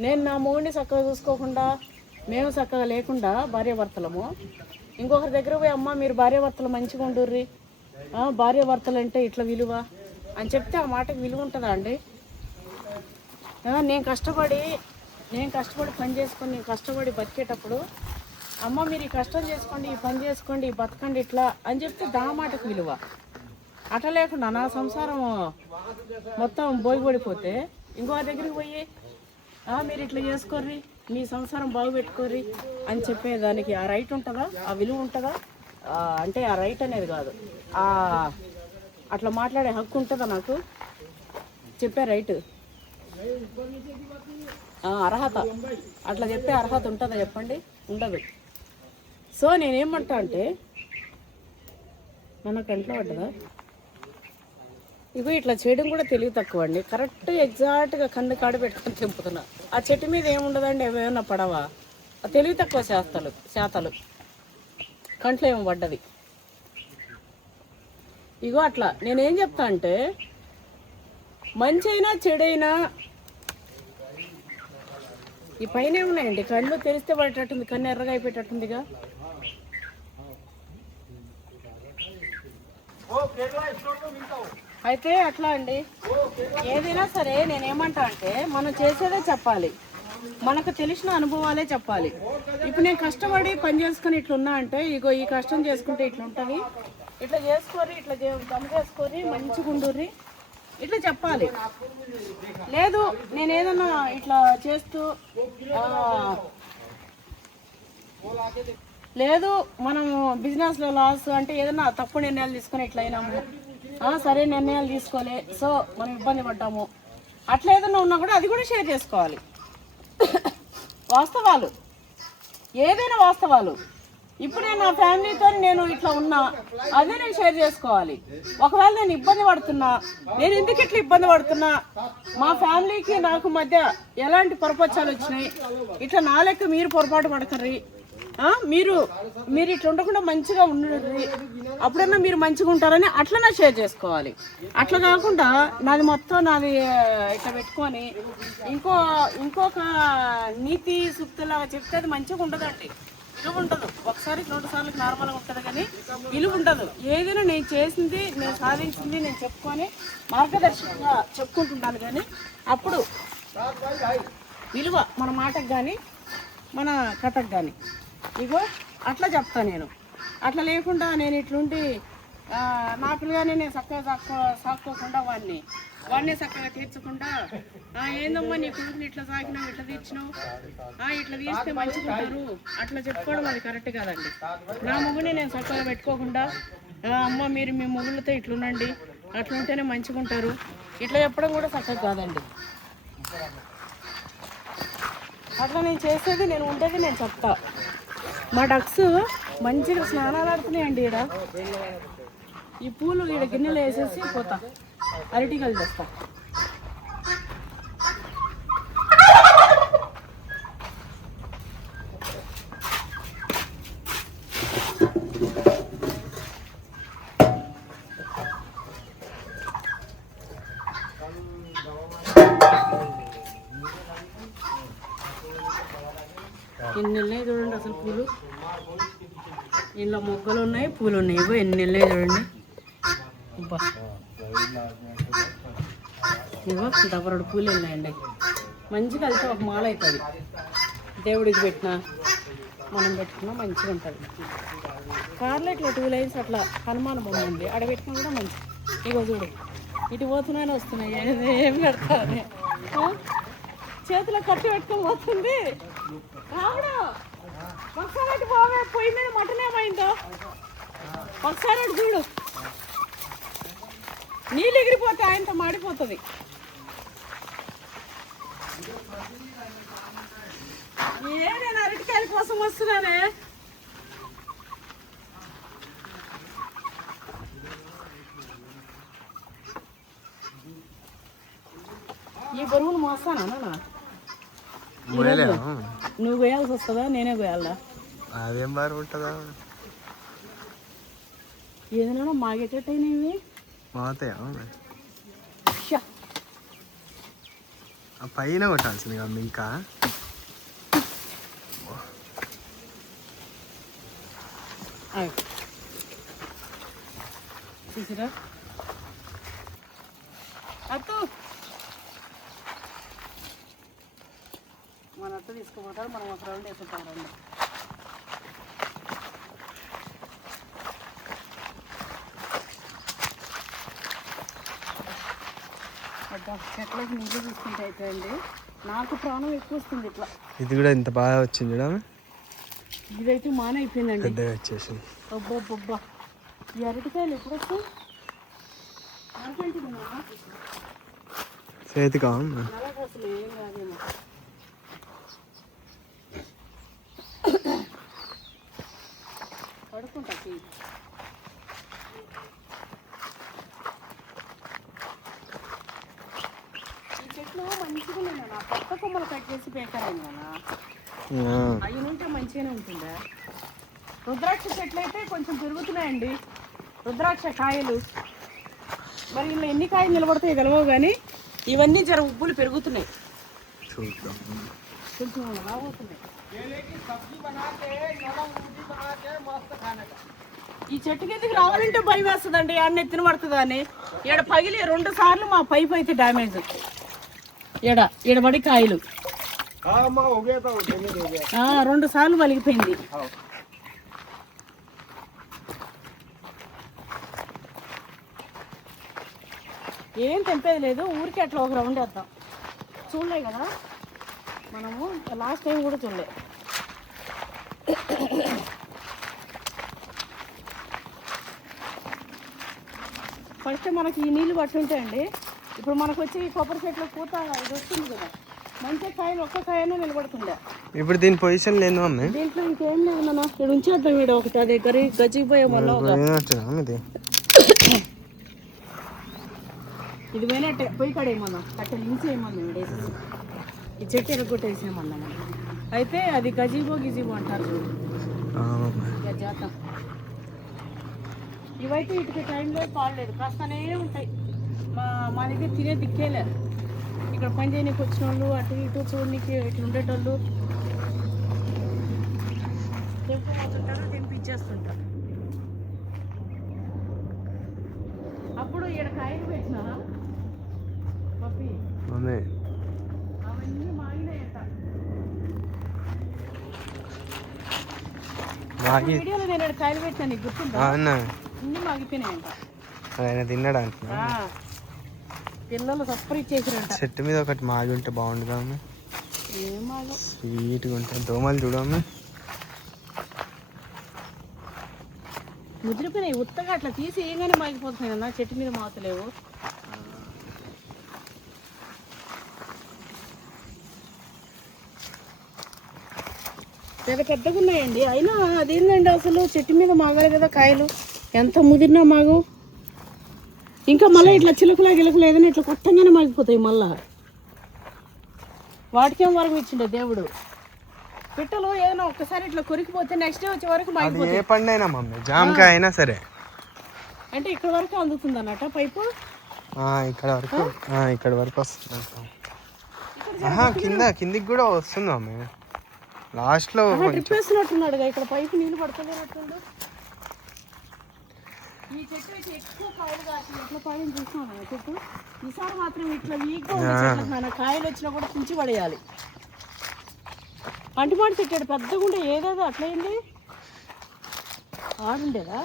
నేను నా మొగుడిని చక్కగా చూసుకోకుండా, మేము చక్కగా లేకుండా భార్యాభర్తలము, ఇంకొకరి దగ్గర పోయి అమ్మ మీరు భార్యాభర్తలు మంచిగా ఉండుర్రి, భార్యాభర్తలు అంటే ఇట్లా విలువ అని చెప్తే ఆ మాటకి విలువ ఉంటుందా అండి? నేను కష్టపడి పని చేసుకొని కష్టపడి బతికేటప్పుడు అమ్మ మీరు ఈ కష్టం చేసుకోండి, ఈ పని చేసుకోండి, ఈ బతకండి ఇట్లా అని చెప్తే దా మాటకు విలువ. అట్లా లేకుండా నా సంసారం మొత్తం బోయబడిపోతే ఇంకో దగ్గరికి పోయి మీరు ఇట్లా చేసుకోర్రి, మీ సంసారం బాగుపెట్టుకోర్రి అని చెప్పేదానికి ఆ రైట్ ఉంటుందా? ఆ విలువ ఉంటుందా? అంటే ఆ రైట్ అనేది కాదు, అట్లా మాట్లాడే హక్కు ఉంటుందా నాకు? చెప్పే రైట్, అర్హత, అట్లా చెప్పే అర్హత ఉంటుందా చెప్పండి? ఉండదు. సో నేనేమంటా అంటే, మన కంట్లో పడ్డదా ఇగో ఇట్లా చేయడం కూడా తెలివి తక్కువ అండి. కరెక్ట్ ఎగ్జాక్ట్గా కన్ను కాడ పెట్టుకొని తెంపుతున్నా. ఆ చెట్టు మీద ఏముండదండి, ఏమైనా పడవా? తెలివి తక్కువ శాతలు కంట్లో ఏమో పడ్డది. ఇగో అట్లా నేనేం చెప్తా అంటే మంచి అయినా చెడైనా ఈ పైన ఏమున్నాయండి, కళ్ళు తెరిస్తే పడేటట్టుంది, కన్ను ఎర్రగా అయిపోయేటట్టుందిగా. అయితే అట్లా అండి, ఏదైనా సరే నేనేమంటా అంటే మనం చేసేదే చెప్పాలి, మనకు తెలిసిన అనుభవాలే చెప్పాలి. ఇప్పుడు నేను కష్టపడి పని చేసుకొని ఇట్లున్నా అంటే ఇగో ఈ కష్టం చేసుకుంటే ఇట్లా ఉంటుంది, ఇట్లా చేసుకొని ఇట్లా దమ్ చేసుకొని మంచిగా ఉండుర్రి ఇట్లా చెప్పాలి. లేదు నేను ఏదన్నా ఇట్లా చేస్తూ లేదు మనం బిజినెస్లో లాస్ అంటే ఏదన్నా తప్పు నిర్ణయాలు తీసుకొని ఇట్లా అయినాము, సరే నిర్ణయాలు తీసుకోలే సో మనం ఇబ్బంది పడ్డాము, అట్లా ఏదన్నా ఉన్నా కూడా అది కూడా షేర్ చేసుకోవాలి. వాస్తవాలు, ఏదైనా వాస్తవాలు. ఇప్పుడు నేను నా ఫ్యామిలీతో నేను ఇట్లా ఉన్నా అదే నేను షేర్ చేసుకోవాలి. ఒకవేళ నేను ఇబ్బంది పడుతున్నా, నేను ఎందుకు ఇట్లా ఇబ్బంది పడుతున్నా, మా ఫ్యామిలీకి నాకు మధ్య ఎలాంటి పొరపచ్చాలు వచ్చినాయి, ఇట్లా నా లెక్క మీరు పొరపాటు పడకర్రి, మీరు ఇట్లా ఉండకుండా మంచిగా ఉండరు, అప్పుడన్నా మీరు మంచిగా ఉంటారని అట్లా నా షేర్ చేసుకోవాలి. అట్లా కాకుండా నాది ఇట్లా పెట్టుకొని ఇంకొక నీతి సూక్తులాగా చెప్తే అది మంచిగా ఉండదండి, విలువ ఉండదు. ఒకసారి 2 సార్లు నార్మల్గా ఉంటుంది కానీ విలువ ఉండదు. ఏదైనా నేను చేసింది, నేను సాధించింది నేను చెప్పుకొని మార్గదర్శకంగా చెప్పుకుంటున్నాను కానీ అప్పుడు విలువ మన మాటకు కానీ మన కథకు కానీ. ఇగో అట్లా చెప్తాను నేను. అట్లా లేకుండా నేను ఇట్లుండి నా పిల్లగానే నేను చక్కగా సాక్కోకుండా వాడిని చక్కగా తీర్చకుండా ఏందమ్మా నీ కొడుకుని ఇట్లా సాకినావు, ఇట్లా తీర్చినావు, ఇట్లా తీస్తే మంచిగా ఉంటారు అట్లా చెప్పుకోవడం అది కరెక్ట్ కాదండి. నా మొగుని నేను చక్కగా పెట్టుకోకుండా అమ్మ మీరు మీ మొగుళ్ళతో ఇట్లుండండి, అట్లా ఉంటేనే మంచిగా ఉంటారు ఇట్లా చెప్పడం కూడా చక్కగా కాదండి. అట్లా నేను చేసేది, నేను ఉండేది నేను చెప్తా. మా డక్స్ మంచిగా స్నానాలు ఆడుతున్నాయండి. ఈడ ఈ పూలు ఈడ గిన్నెలు వేసేసి పోతా, అరటికలు తెస్తా. ఎన్ని నెలలు చూడండి అసలు పూలు, ఇంట్లో మొగ్గలు ఉన్నాయి, పూలు ఉన్నాయి. ఇగో ఎన్ని నెలలు చూడండి. అబ్బా ఇగో డబరడు పూలు ఉన్నాయండి. మంచిగా కలిసి ఒక మాల అవుతుంది, దేవుడికి పెట్టినా మనం పెట్టుకున్నా మంచిగా ఉంటుంది. కార్లో ఇట్లా 2 లైన్స్ అట్లా హనుమాన్ బొమ్మ ఉంది, ఆడ పెట్టినా కూడా మంచి. ఇగో చూడు ఇటు పోతున్నానే వస్తున్నాయి, ఏం పెడతాను చేతిలో కట్టి పెట్టుకొని పోతుంది. రావడం ఒకసారి పోవే, పొయ్యి మీద మటన్ ఏమైందో ఒకసారి అటు చూడు, నీళ్ళు ఎగిరిపోతే ఆయనతో మాడిపోతుంది. నేను అరటికాయల కోసం వస్తున్నానే. ఈ బరువును మోస్తానా నువ్వు కోయాల్సి వస్తుందా, నేనే కోయాలా? అదేం బాగా ఉంటుందా, ఏదైనా మాగేటట్టయినవి మాతాయా పైన కొట్టాల్సింది కదా ఇంకా. చూసిరా అత్తు, మన అత్త తీసుకుపోతారు, మనం ఒక రౌండ్ వేసుకుంటాం. రండి చెట్లకి నీళ్ళు తీసుకుంటే అయిపోయింది. నాకు ప్రాణం ఎక్కువ వస్తుంది ఇట్లా. ఇది కూడా ఇంత బాగా వచ్చింది చూడ, ఇదైతే మాన అయిపోయిందండి, పెద్దగా వచ్చేసింది. అబ్బబ్బబ్బా ఈ అరటికాయలు ఎప్పుడు వస్తాయి? చేతి కావాలి అసలు ఏం కాదేమో. పడుకుంటా ఈ చెట్లు మంచిగా ఉన్నాయి, నా కొత్త కొమ్మలు కట్ చేసి పేకారైనా అవి ఉంటే మంచిగానే ఉంటుందా. రుద్రాక్ష చెట్లు అయితే కొంచెం పెరుగుతున్నాయండి, రుద్రాక్ష కాయలు. మరి ఇలా ఎన్ని కాయలు నిలబడతాయి గెలవవు, కానీ ఇవన్నీ జర ఉబ్బులు పెరుగుతున్నాయి, చూద్దాం. కొంచెం రాబోతున్నాయి. ఈ చెట్టు కిందకి రావాలంటే భయం వేస్తుందండి, అన్న ఎత్తిన పడుతుందా అని. ఈడ పగిలి 2 సార్లు మా పైప్ అయితే డ్యామేజ్. ఈడబడి కాయలు 2 సార్లు వలిగిపోయింది. ఏం తెంపేది లేదు, ఊరికి అట్లా ఒక రౌండ్ వేద్దాం. చూడలే కదా మనము, లాస్ట్ టైం కూడా చూడలే. ఫస్ట్ మనకి ఈ నీళ్ళు పట్టి ఉంటాయండి. ఇప్పుడు మనకు వచ్చి ఈ కొబ్బరి చెట్లు పూత ఇది వస్తుంది కదా, మంచి కాయలు ఒక్క కాయనే నిలబడుతుండే. ఇప్పుడు దీని పొజిషన్ లేదు మమ్మీ, దీంట్లో ఇంకేం లేదు నాన్న. ఇక్కడ ఉంచేద్దాం, వీడు ఒకటి అదే గజిపోయే మళ్ళీ ఇది ఇది పోయినట్టే పొయ్యి కడేయమన్నా, అట్ట లించేయమన్నా వీడేసి ఈ చెట్టు ఎరగొట్టేసేయమన్నా. అయితే అది గజిబో గిజిబో అంటారు చూడు, ఇక జాతం. ఇవైతే ఇటుక టైంలో పాడలేదు, కాస్తనే ఉంటాయి. మా దగ్గర తినే దిక్కేలే. ఇక్కడ పని చేయడానికి వచ్చిన వాళ్ళు, అటు ఇటు చూడడానికి ఇట్లా ఉండేటోళ్ళు తెంపుతుంటారు, తెంపిచ్చేస్తుంటారు. అప్పుడు ఇక్కడ కాయలు పెట్టిన పప్పి అవన్నీ మాగినాయంట. వీడియోలో నేను ఇక్కడ కాయలు పెట్టాను, నీకు గుర్తుందా? అన్నీ మాగిపోయినాయంట. ఆయన తిన్నాడు అంట, పిల్లలు సఫర్ ఇచ్చేసారంట. చెట్టు మీద ఒకటి మాగి ఉంటే బాగుంటుంది. ఏం మాగు స్వీట్గా ఉంటాయి. దోమలు చూడమ్మ ముదిరిపోయినాయి, ఉత్తగా అట్లా తీసి ఏంగానే మాగిపోతున్నాయి అన్న, చెట్టు మీద మాతలేవు. పెద్దగా ఉన్నాయండి. అయినా అదేంటండి అసలు, చెట్టు మీద మాగాలి కదా కాయలు, ఎంత ముదిరినా మాగు. ఇంకా మళ్ళీ ఇట్లా చిలుకలా గిలుకలు ఏదైనా ఇట్లా కొట్టంగానే మాగిపోతాయి. మళ్ళా వాటికేం వరకు ఇచ్చిండే దేవుడు. పిట్టలు ఏదైనా ఒక్కసారి ఇట్లా కొరికిపోతే నెక్స్ట్ డే వచ్చే వరకు మాగిపోతాయి. ఏ పండు అయినా మమ్మీ, జామకాయ అయినా సరే. అంటే ఇక్కడ వరకు అందుతుంది అన్నట్ట పైపు, ఇక్కడ వరకు వస్తుంది. కిందికి కూడా వస్తుంది మమ్మీ, లాస్ట్ లో డ్రిప్ వేసినట్టున్నాడు. ఇక్కడ పైపు నీళ్ళు పడుతుండేనట్టుండు. ఈ చెట్టు అయితే ఎక్కువ కాయలు కాసి ఎట్లా కాయలు చూసినా చెట్టు, ఈసారి మాత్రం ఇట్లా వీక్గా ఉంది. కాయలు వచ్చినా కూడా తుంచి పడేయాలి. అంటిమాడి చెట్టాడు పెద్దగా ఉండే, ఏదేదో అట్లయింది ఆడుండేదా.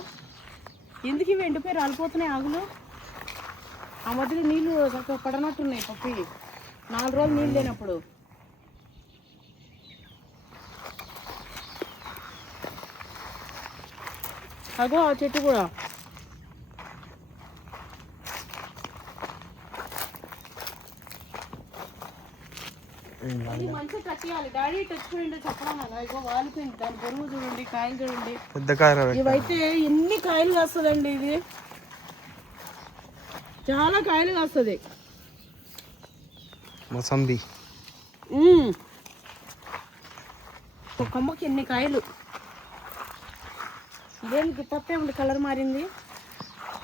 ఎందుకు ఇవి ఎండిపోయి రాలిపోతున్నాయి ఆకులు? ఆ మధ్యలో నీళ్ళు చక్కగా పడనట్టున్నాయి పప్పి, 4 రోజులు నీళ్ళు లేనప్పుడు. అదో ఆ చెట్టు కూడా మంచిగా కట్టేయాలి. డాడీ తెచ్చుకోండి చెప్పడం కదా, ఇగో వాలిపోయింది. దాని బరువు చూడండి, కాయలు చూడండి, పెద్ద కాయ. ఇవైతే ఎన్ని కాయలు కాస్తుందండి, ఇది చాలా కాయలు కాస్తుంది. మొసంబి ఒక కొమ్మకి ఎన్ని కాయలు. ఇదేం గిట్టప్పే ఉంది, కలర్ మారింది.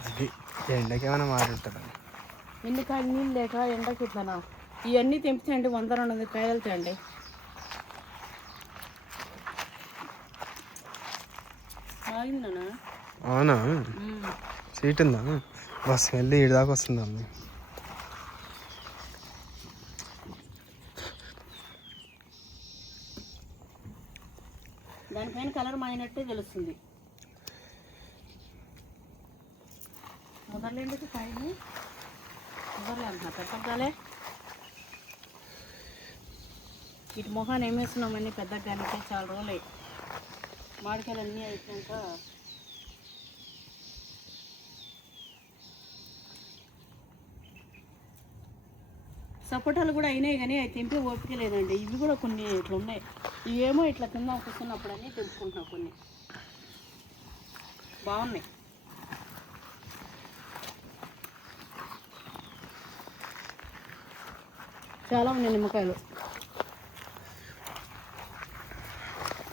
అది ఎండకి ఏమైనా మారుంటుంది. ఎన్ని కాయలు నీళ్ళు లేక ఎండకి ఇట్లానా. ఇవన్నీ తెంపుతాయండి, 100-200 కాయలు వెళ్తాయండి. అవునా, స్వీట్ ఉందా? బస్ వెళ్ళి ఇటు దాకా వస్తుందమ్మా. దానిపైన కలర్ మారినట్టే తెలుస్తుంది. ముదర్లేందుకు కాయని ముదర్లే అంటున్నా, పెట్టగాలే ఇటు మొహాన్ని ఏమేస్తున్నామని పెద్దగానికి చాలా రోజులు మామిడికాయలు అన్నీ అయిపోయాక సపోటాలు కూడా అయినాయి, కానీ అవి తెంపే ఓపిక లేదండి. ఇవి కూడా కొన్ని ఇట్లా ఉన్నాయి, ఇవేమో ఇట్లా కింద కూర్చున్నప్పుడు అని తెంపుకుంటున్నాం. కొన్ని బాగున్నాయి. చాలా ఉన్నాయి నిమ్మకాయలు.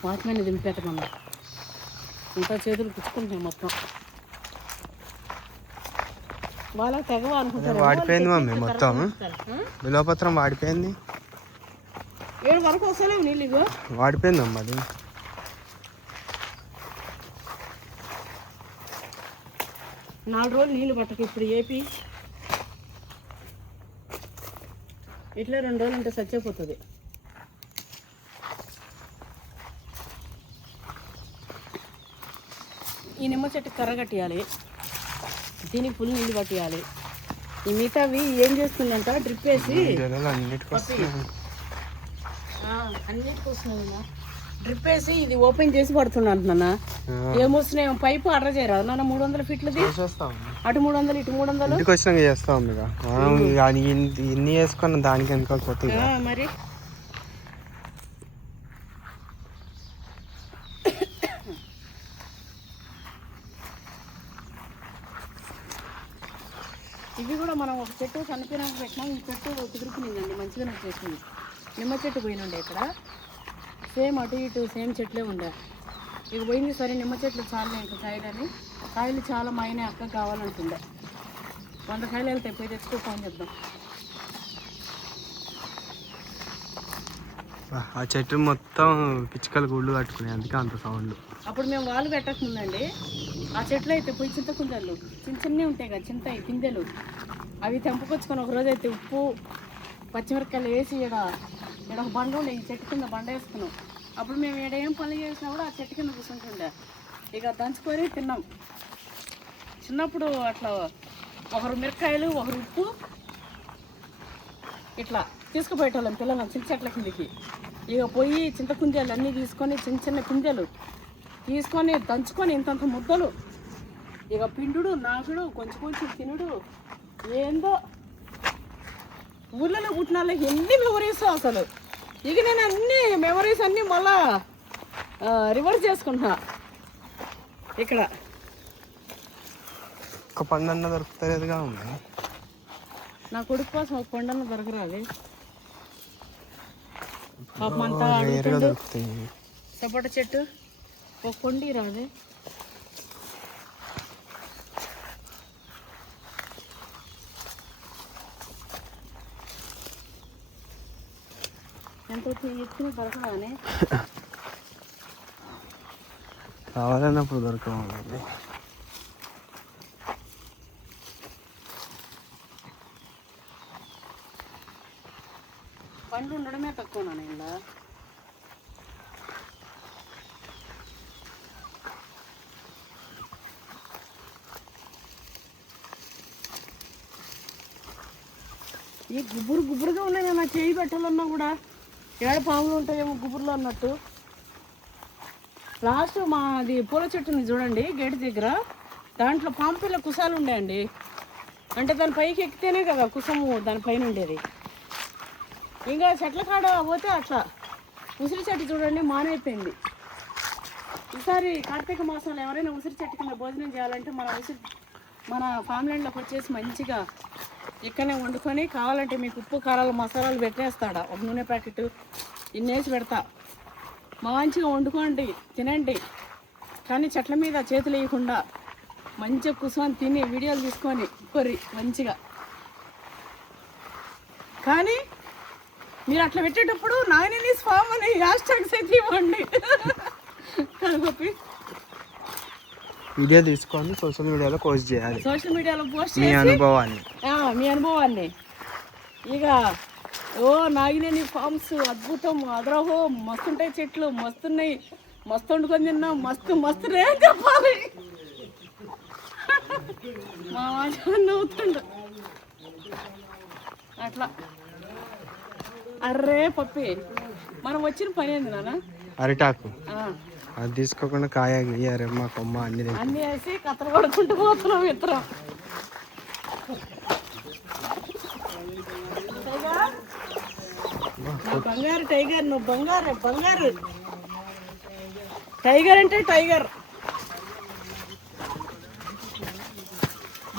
వాటిని దింపేటమన్నా ఇంకా చేతులు పుచ్చుకుంటున్నాయి మొత్తం. వాళ్ళకి తెగవ అనుకుంటారు. వాడిపోయింది మమ్మీ మొత్తం, బిలోపత్రం వాడిపోయింది. 7 వరకు వస్తలేవు నీళ్ళు. ఇగో వాడిపోయింది అమ్మ అది. 4 రోజులు నీళ్ళు పట్టకు. ఇప్పుడు ఏపీ ఇట్లా 2 రోజులు ఉంటే చచ్చిపోతుంది. ఈ నిమ్మ చెట్టు కర్ర కట్టియాలి, దీనికి ఫుల్ నీళ్ళు పట్టియాలి. ఈ మిగతావి ఏం చేస్తుందంట డ్రిప్ వేసి అన్నిటికి వస్తున్నాయి. డ్రిప్ వేసి ఇది ఓపెన్ చేసి పడుతున్నా అంటున్నా. ఏమొస్తున్నాయి పైపు ఆర్డర్ చేయరాదు నాన్న. 300 ఫీట్లది, అటు 300 ఇటు 300. ఇంటికి వచ్చినాక చేస్తాం ఇక ఇన్ని వేసుకున్న దానికి అనుకోకపోతే మరి. ఇవి కూడా మనం ఒక చెట్టు చనిపోయినాక పెట్టినాం. ఈ చెట్టు కుదురుకునిందండి, మంచిగానే వచ్చేసింది. నిమ్మ చెట్టు పోయినుండే ఇక్కడ సేమ్ అటు ఇటు సేమ్ చెట్లే ఉండే. ఇక పోయింది సరే నిమ్మ చెట్లు చాలా ఇంకా సైడ్ అని. కాయలు చాలా మైనే అక్క కావాలంటుండే. 100 కాయలు వెళ్తాయి, పోయి తెచ్చుకో ఫోన్ చేద్దాం. ఆ చెట్టు మొత్తం పిచ్చుకలు గుళ్ళు కట్టుకున్నాయి, అందుకే అంత సౌండ్. అప్పుడు మేము వాళ్ళు పెట్టకుందండి. ఆ చెట్లు అయితే పోయి చింతకుంజలు చిన్న చిన్నవి ఉంటాయి కదా, చింతయి పిందెలు, అవి తెంపుకొచ్చుకొని ఒకరోజు అయితే ఉప్పు పచ్చిమిరపకాయలు వేసి ఇక్కడ ఒక బండ ఉండే, ఈ చెట్టు కింద బండ వేసుకున్నాం. అప్పుడు మేము ఇక్కడ ఏం పనులు చేసినా కూడా ఆ చెట్టు కింద కూర్చుంటుండే. ఇక దంచుకొని తిన్నాం. చిన్నప్పుడు అట్లా ఒకరు మిరపకాయలు ఒకరు ఉప్పు ఇట్లా తీసుకుపోయేటోళ్ళం పిల్లలు చిన్న చెట్ల కిందికి. ఇక పోయి చింతకుంజలు అన్నీ తీసుకొని చిన్న చిన్న పిందెలు తీసుకొని దంచుకొని ఇంతంత ముద్దలు ఇక పిండుడు నాకుడు కొంచెం కొంచెం తినుడు. ఏందో ఊళ్ళలో పుట్టిన వాళ్ళకి ఎన్ని మెమరీస్ అసలు. ఇక నేను అన్ని మెమరీస్ అన్నీ మళ్ళా రివర్స్ చేసుకుంటున్నా. ఇక్కడ ఒక పండన్న దొరుకుతలేదుగా ఉంది. నా కొడుకు కోసం ఒక పండన్న దొరకరాలి. పాపం అంతా అడుగుతుండు. సపోటా చెట్టు ఒక కొండి రాదే. ఎంత ఎత్తున దొరకరానే. కావాలన్నప్పుడు దొరకవాలి. పండ్లు ఉండడమే తక్కువ నాన్న ఇలా. ఈ గుబురుగా ఉన్నాయి. నా చేయి పెట్టాలన్నా కూడా ఏడ పాములు ఉంటాయేమో గుబురులో అన్నట్టు. లాస్ట్ మాది పూల చెట్టుని చూడండి గేట్ దగ్గర, దాంట్లో పాము పిల్ల కుసాలు ఉండేయండి. అంటే దాని పైకి ఎక్కితేనే కదా కుసము దానిపైన ఉండేది. ఇంకా చెట్ల కాడ పోతే అట్లా ఉసిరి చెట్టు చూడండి మానైపోయింది. ఈసారి కార్తీక మాసంలో ఎవరైనా ఉసిరి చెట్టు కింద భోజనం చేయాలంటే మన ఫ్యామిలీలోకి వచ్చేసి మంచిగా ఇక్కడనే వండుకొని కావాలంటే మీకు ఉప్పు కారాలు మసాలాలు పెట్టేస్తాడా ఒక నూనె ప్యాకెట్ ఇన్నేసి పెడతా. మంచిగా వండుకోండి తినండి, కానీ చెట్ల మీద చేతులు వేయకుండా మంచిగా కూర్చొని తిని వీడియోలు తీసుకొని కొర్రి మంచిగా. కానీ మీరు అట్లా పెట్టేటప్పుడు నాయనని స్వామి అని హ్యాష్ ట్యాగ్స్ అయితే ఇవ్వండి. కనుగొప్పి వీడియో తీసుకొని సోషల్ మీడియాలో పోస్ట్ చేయాలి. సోషల్ మీడియాలో పోస్ట్ మీ అనుభవాన్ని మీ అనుభవాన్ని. ఇక నాగినేని ఫార్మ్స్ అద్భుతం, అదరహో మస్తుంటాయి చెట్లు, మస్తున్నాయి, మస్తు వండుకొని తిన్నాం, మస్తునే చెప్పాలి. మా నవ్వుతుండు అట్లా. అర్రే పప్పి మనం వచ్చిన పని ఏంది నాన్న? అరిటాకు అది తీసుకోకుండా కాయ గీయారే మా కొమ్మ అన్ని వేసి కథలు పడుకుంటూ పోతున్నాం ఇద్దరం. బంగారు టైగర్, నువ్వు బంగారు టైగర్ అంటే టైగర్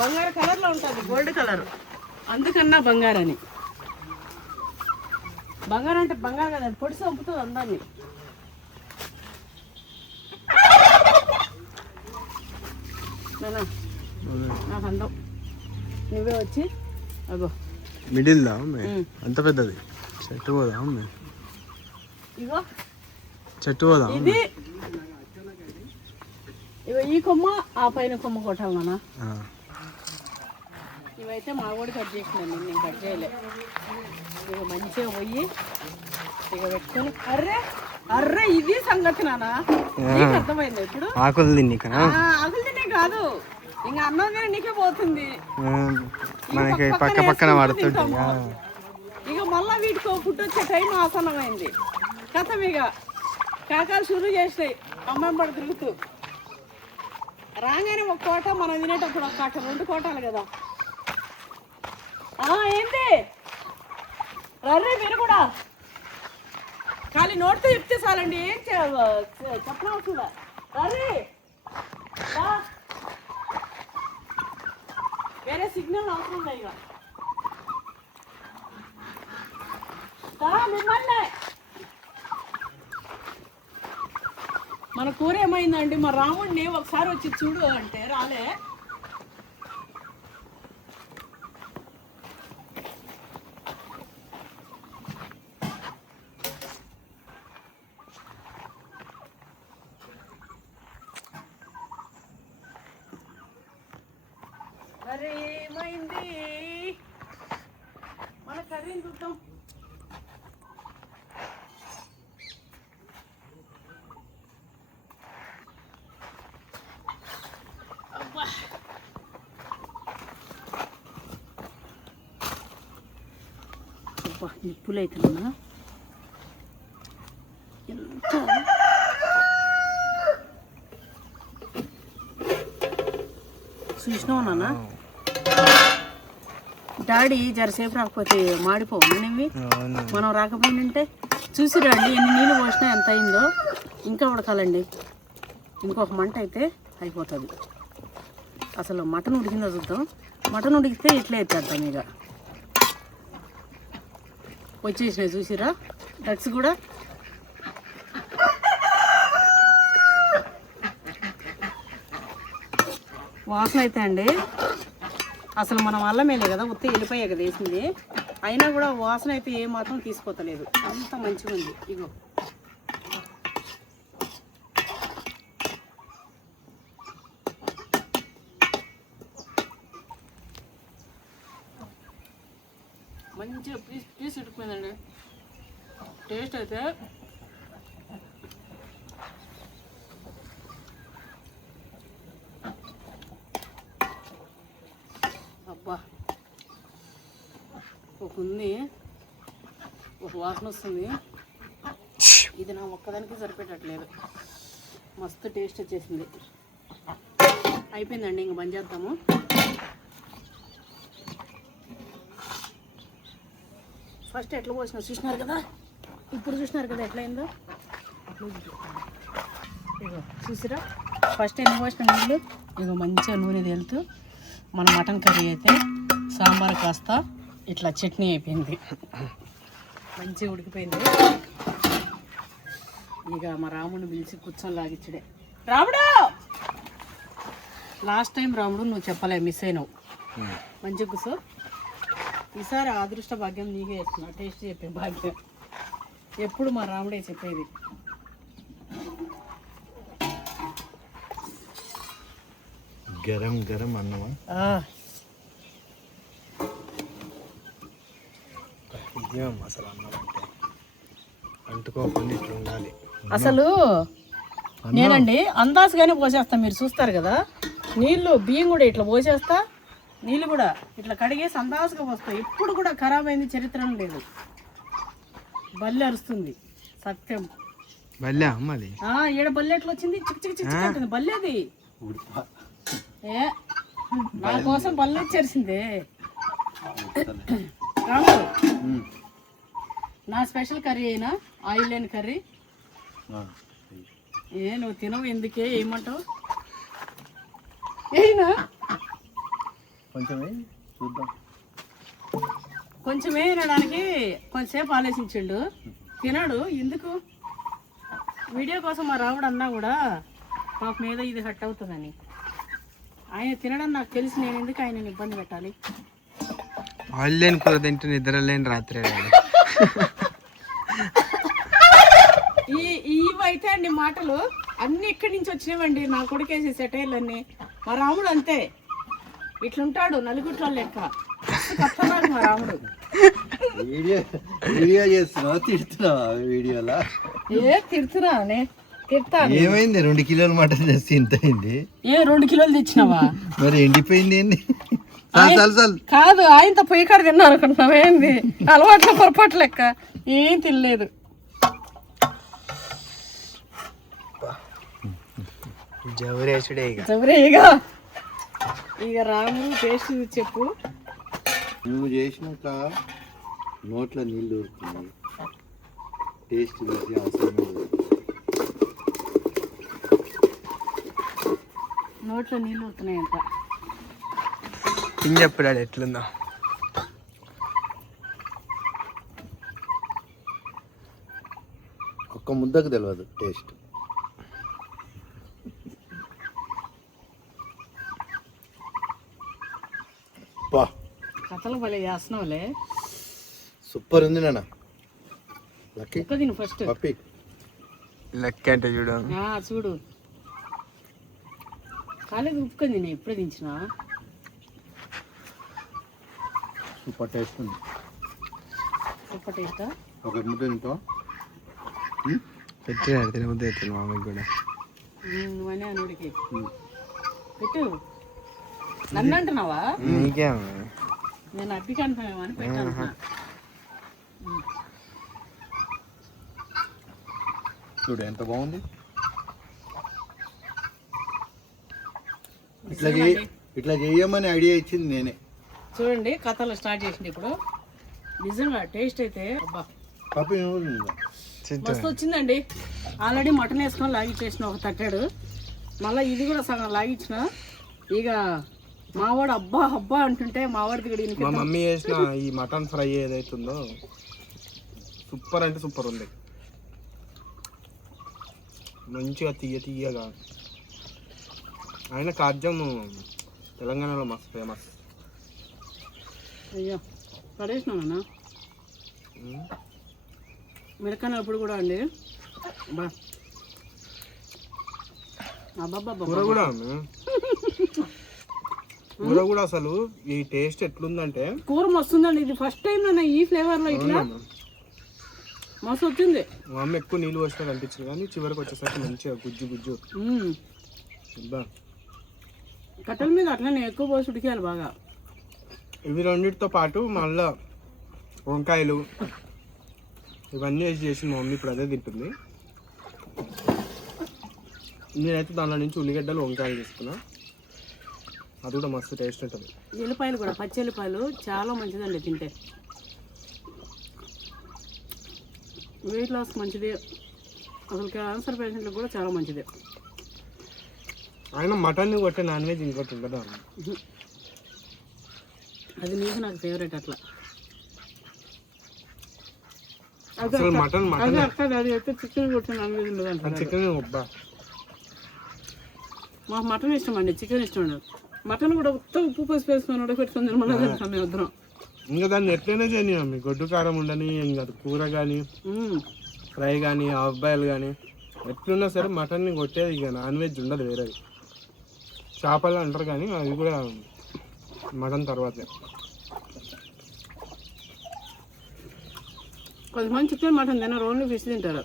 బంగారు కలర్లో ఉంటుంది, గోల్డ్ కలర్, అందుకన్నా బంగారు అని. బంగారు అంటే బంగారు కదా, పొడి చంపుతుంది అందరినీ. నానా నాకు అందం నువ్వే వచ్చి అగో మిడిల్ దా అమ్మే అంత పెద్దది చెట్టు పోదా అమ్మే ఇగో చెట్టు పోదా ఇది ఇగో ఈ కొమ్మ ఆ పైన కొమ్మ కొట్టాలి నాన్న. ఇవైతే మా కూడా కట్ చేసినాను నేను కట్ చేయలే. ఇక మంచిగా పోయి ఇక పెట్టుకొని అర్రే అర్రే ఇది సంగతి నాన్న. నీకు అర్థమైంది ఇప్పుడు ఆకులు తిని ఆకులు తినే కాదు ఇంకా అన్నం తినే నీకే పోతుంది. మనకి పక్క పక్కన పడుతుంటాయి. ఇక మళ్ళా వీటికి ఫుడ్ వచ్చే టైం ఆసన్నమైంది. కథం ఇక కాకాలు షురు చేసినాయి అమ్మాయి పడి తిరుగుతూ రాగానే ఒక కోట మనం తినేటప్పుడు ఒక కోట 2 కోటాలు కదా. ఏంటి రర్రే మీరు కూడా ఖాళీ నోటితో చెప్తే చాలండి. ఏం చెప్పనవసరం రర్రీ వేరే సిగ్నల్ అవసరం లేదు. ఇక మిమ్మల్ని మన కూర ఏమైందండి మా రాముడిని ఒకసారి వచ్చి చూడు అంటే రాలే. అరే ఏమైంది మన కర్రీని చూద్దాం. నిప్పులు అవుతున్నా ఎంత చూసినావు నాన్న. డాడీ జరసేపు రాకపోతే మాడిపోవు అనేవి మనం రాకపోయినంటే చూసి రండి ఎన్ని నీళ్ళు పోసినా ఎంత అయిందో. ఇంకా ఉడకాలండి ఇంకొక మంట అయితే అయిపోతుంది. అసలు మటన్ ఉడికిందో చూద్దాం. మటన్ ఉడికితే ఇట్లే ఎత్తేద్దాం. ఇక వచ్చేసినాయి చూసిరా డక్స్ కూడా. వాసన అయితే అండి అసలు మనం అల్లమేలే కదా ఉత్తి వెళ్ళిపోయే కదా వేసింది. అయినా కూడా వాసన అయితే ఏ మాత్రం తీసుకోతలేదు. అంత మంచిగా ఉంది. ఇగో మంచిగా పీస్ ఉడికిపోయిందండి. టేస్ట్ అయితే అబ్బా ఒక ఉంది ఒక వాసన వస్తుంది. ఇది నా ఒక్కదానికి సరిపెట్టట్లేదు. మస్తు టేస్ట్ వచ్చేసింది. అయిపోయిందండి ఇంక బంద్ చేద్దాము. ఫస్ట్ ఎట్లా పోసినా చూసినారు కదా. ఇప్పుడు చూసినారు కదా ఎట్లా అయిందో. ఇగో చూసిరా ఫస్ట్ ఎన్ని పోసిన నీళ్ళు. ఇగో మంచిగా నూనె తేలుతూ మన మటన్ కర్రీ అయితే సాంబార్ కాస్త ఇట్లా చట్నీ అయిపోయింది. మంచిగా ఉడికిపోయింది. ఇక మా రాముడిని పిలిచి కూర్చొని లాగిచ్చడే. రాముడు లాస్ట్ టైం రాముడు నువ్వు చెప్పలే మిస్ అయినావు. మంచిగా కూర్చో. ఈసారి అదృష్ట భాగ్యం నీకే చెప్తున్నా. టేస్ట్ చెప్పే భాగ్యం ఎప్పుడు మా రాముడే చెప్పేది. గరం గరం అన్నమా అసలు అన్నం అంటుకోకుండా ఇట్లా ఉండాలి. అసలు నేనండి అందాజుగానే పోసేస్తా. మీరు చూస్తారు కదా నీళ్ళు బియ్యం కూడా ఇట్లా పోసేస్తా. నీళ్ళు కూడా ఇట్లా కడిగేసి అందాజుగా పోస్తాయి. ఎప్పుడు కూడా ఖరాబ్ అయింది చరిత్ర లేదు. బల్లి అరుస్తుంది సత్యం. బల్లె అమ్మది ఈడ బల్లి ఎట్లా వచ్చింది. చిక్ చిక్ చిక్ అంటుంది బల్లేది. ఏ నా కోసం బల్లి వచ్చేసిందే. రాము నా స్పెషల్ కర్రీ అయినా ఆయిల్ లేని కర్రీ. ఏ నువ్వు తినవు ఎందుకే ఏమంటావు. ఏనా కొంచెం వేయడానికి కొంచెంసేపు ఆలోచించిండు. తినడు ఎందుకు. వీడియో కోసం మా రాముడు అన్నా కూడా పాప మీద ఇది హట్ అవుతుందని ఆయన తినడం నాకు తెలిసి నేను ఎందుకు ఆయన ఇబ్బంది పెట్టాలి. ఆయిల్ లేని కూర తింటే నిద్ర లేని రాత్రి. ఇవైతే అండి మాటలు అన్ని ఎక్కడి నుంచి వచ్చినావండి నా కొడుకేసి సెటైర్లు అన్ని. మా రాముడు అంతే ఇట్లుంటాడు నలుగుట్లో లెక్క. కష్టరాదు మా రాముడు. వీడియో చేస్తున్నావా తిడుతున్నావా వీడియోలా? తిడుతున్నానే తిడతాను. ఏమైంది 2 కిలోల మటన్ చేస్తే ఇంత అయింది? 2 కిలోలు తెచ్చినావా? మరి ఎండిపోయింది ఏంది? కాదు ఆయనతో పొయ్యి కాడ తిన్నా అనుకుంటున్నావు ఏంది? అలవాట్ల పొరపాటు లెక్క ఏం తినలేదు. జవరేసుడే ఇక రాము టేస్ట్ చెప్పు. నువ్వు చేసినాక నోట్లో నీళ్ళు ఊరుతుంది, టేస్ట్ చూసి అవసరం లేదు. నోట్లో నీళ్ళు ఊరుతున్నాయంట. తిని చెప్పు డాడీ ఎట్లుందో. ఒక్క ముద్దకు తెలియదు టేస్ట్. కథలు భలే చేస్తున్నావులే. సూపర్ ఉంది నాన్న. ఒక్క తిను ఫస్ట్. లెక్క అంటే చూడు. చూడు కాలేదు ఉప్పుకొని నేను ఎప్పుడే దించిన. సూపర్ టేస్ట్ ఉంది. సూపర్ టేస్టా? ఒక ముద్ద తింటా పెట్టినాడు తినముద్ద అవుతుంది మామకి కూడా. నువ్వనే అనుడికి పెట్టు. నన్ను అంటున్నావా? నీకేం నేను అడ్డికి అంటున్నావేమో అని పెట్టాను. చూడు ఎంత బాగుంది. ఇట్లా చేయమని ఐడియా ఇచ్చింది నేనే. చూడండి కథలు స్టార్ట్ చేసింది ఇప్పుడు. నిజంగా టేస్ట్ అయితే అబ్బా మస్తు వచ్చిందండి. ఆల్రెడీ మటన్ వేసుకొని లాగిచ్చేసిన ఒక తట్టాడు, మళ్ళీ ఇది కూడా సగం లాగిచ్చిన. ఇక మావాడు అబ్బా అబ్బా అంటుంటే మావాడిది కూడా. మా మమ్మీ చేసిన ఈ మటన్ ఫ్రై ఏదైతుందో సూపర్ అంటే సూపర్ ఉంది. మంచిగా తీయగా. ఆయన కాజ్యం తెలంగాణలో మస్తు ఫేమస్. అయ్యో పడేసినా మిరకన్నప్పుడు కూడా అండి. కూర కూడా అసలు ఈ టేస్ట్ ఎట్లుందంటే కూర మస్తుందండి. ఇది ఫస్ట్ టైం నేను ఈ ఫ్లేవర్ లో ఇట్లా మస్తు వచ్చింది. మా అమ్మ ఎక్కువ నీళ్ళు పోసినా కనిపించింది కానీ చివరికి వచ్చేసరికి మంచిగా గుజ్జు కట్టెల మీద అట్లనే ఎక్కువ పోసి ఉడికేయాలి బాగా. ఇవి రెండింటితో పాటు మళ్ళా వంకాయలు ఇవన్నీ వేసి చేసి మా మమ్మీ ఇప్పుడు అదే తింటుంది. నేనైతే దానిలో నుంచి ఉల్లిగడ్డలు వంకాయలు తీసుకున్నా. అది కూడా మస్తు టేస్ట్ ఉంటుంది. ఎల్లిపాయలు కూడా పచ్చి ఎల్లిపాయలు చాలా మంచిదండి తింటే. వెయిట్ లాస్ మంచిది, అసలు క్యాన్సర్ పేషెంట్లకు కూడా చాలా మంచిది. ఆయన మటన్ కొట్టే నాన్ వెజ్ ఇంకోటి ఉండదు. అది నీకు నాకు ఫేవరెట్. అట్లా మటన్ అది అయితే చికెన్ కొట్టే నాన్ వెజ్ ఉండదు. చికెన్ మాకు మటన్ ఇష్టం అండి, చికెన్ ఇష్టం ఉండదు. మటన్ కూడా ఉత్త ఉప్పు పసుపు వేసుకొని ఉడకపెట్టుకొని తినమన్నా తింటాం మేము ఇద్దరం. ఇంకా దాన్ని ఎట్లయినా చేయని మమ్మీ, గొడ్డు కారం ఉండని, ఇంకా కూర కానీ ఫ్రై కానీ హాఫ్ బాయిల్ కానీ ఎట్లున్నా సరే మటన్ని కొట్టేది. ఇక నాన్ వెజ్ ఉండదు వేరేది. చేపలు అంటారు కానీ అది కూడా మటన్ తర్వాతే. కొంతమంది చికెన్ మటన్ తినరు, ఓన్లీ ఫిష్ తింటారు.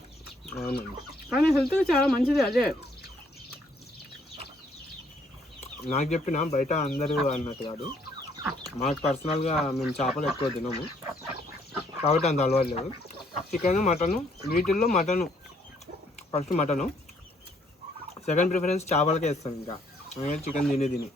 అవునండి, కానీ హెల్త్కి చాలా మంచిది. అదే నాకు చెప్పిన బయట అందరూ అన్నట్టు కాదు. మాకు పర్సనల్గా మేము చేపలు ఎక్కువ తినము కాబట్టి అంత అలవాటు లేదు. చికెన్ మటను వీటిల్లో mutton first, mutton second preference చేపలకే ఇస్తాను. ఇంకా చికెన్ తిని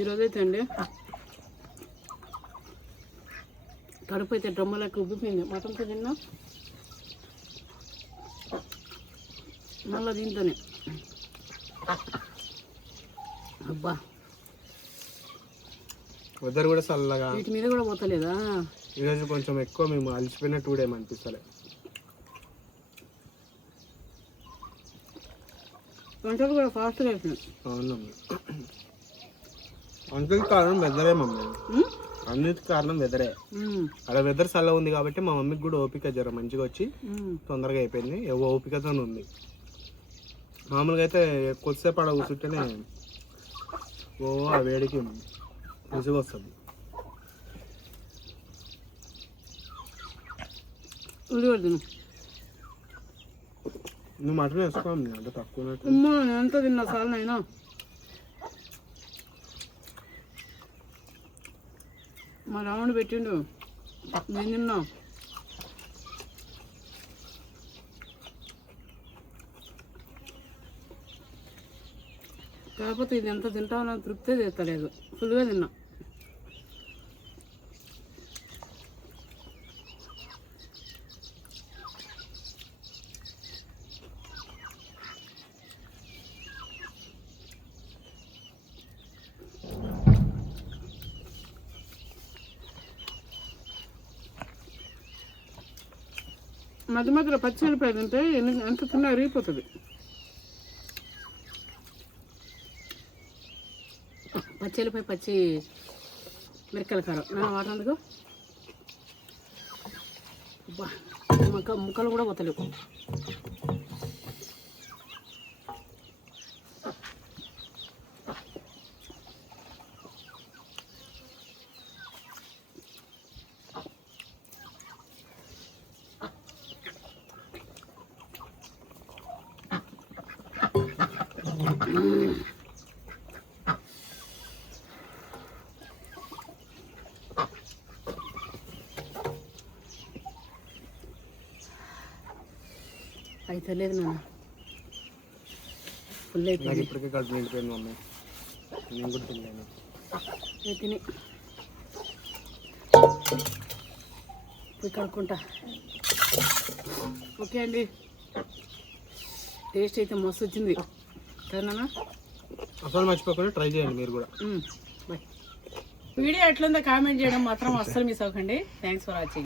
ఈరోజు అయితే అండి కడుపు అయితే డ్రమ్మలకి ఉబ్బిపోయింది. మటన్తో తిన్నా మళ్ళీ దీంతోనే. అబ్బా వెదర్ కూడా చల్లగా, వీటి మీద కూడా పోతలేదా? ఈరోజు కొంచెం ఎక్కువ మేము అలసిపోయినట్టు కూడా ఏమనిపిస్తలే. వంటలు కూడా ఫాస్ట్గా అయిపోయినాయి. అవును మమ్మీ. అంతకి కారణం వెదరే మమ్మీ. అన్నిటికి కారణం వెదరే. అక్కడ వెదర్ చల్లగా ఉంది కాబట్టి మా మమ్మీకి కూడా ఓపిక జర మంచిగా వచ్చి తొందరగా అయిపోయింది. ఓపికతో ఉంది. మామూలుగా అయితే కొద్దిసేపు ఆడ కూర్చుంటేనే ఆ వేడికి విసుగు వస్తుంది. నువ్వు మటన్ వేసుకోండి అంటే తక్కువ. ఎంత తిన్నా సార్ నైనా మా రాముడు పెట్టిండు, నేను తిన్నా. కాకపోతే ఇది ఎంత తింటామో నాకు తృప్తే చేస్తలేదు. ఫుల్గా తిన్నా. మధ్య మధ్యలో పచ్చిమిరపకాయలు తింటే ఎంత తిన్నా అరిగిపోతుంది. పచ్చిమిరపకాయ పచ్చి మిరపకాయల కారం నేను వాటందుకు ముక్కలు కూడా పోతలేవు. అయితే లేదు నాన్న, ఫుల్ అయిపోయింది. ఇప్పటికే కడుపు నిండిపోయింది మమ్మీ. నేను కూడా తినలేను. తిని పోయి కడుక్కుంటా. ఓకే అండి, టేస్ట్ అయితే మస్తు వచ్చింది కదా. అసలు మర్చిపోకుండా ట్రై చేయండి మీరు కూడా. బాయ్. వీడియో ఎట్లుందో కామెంట్ చేయడం మాత్రం అస్సలు మిస్ అవ్వకండి. Thanks for watching.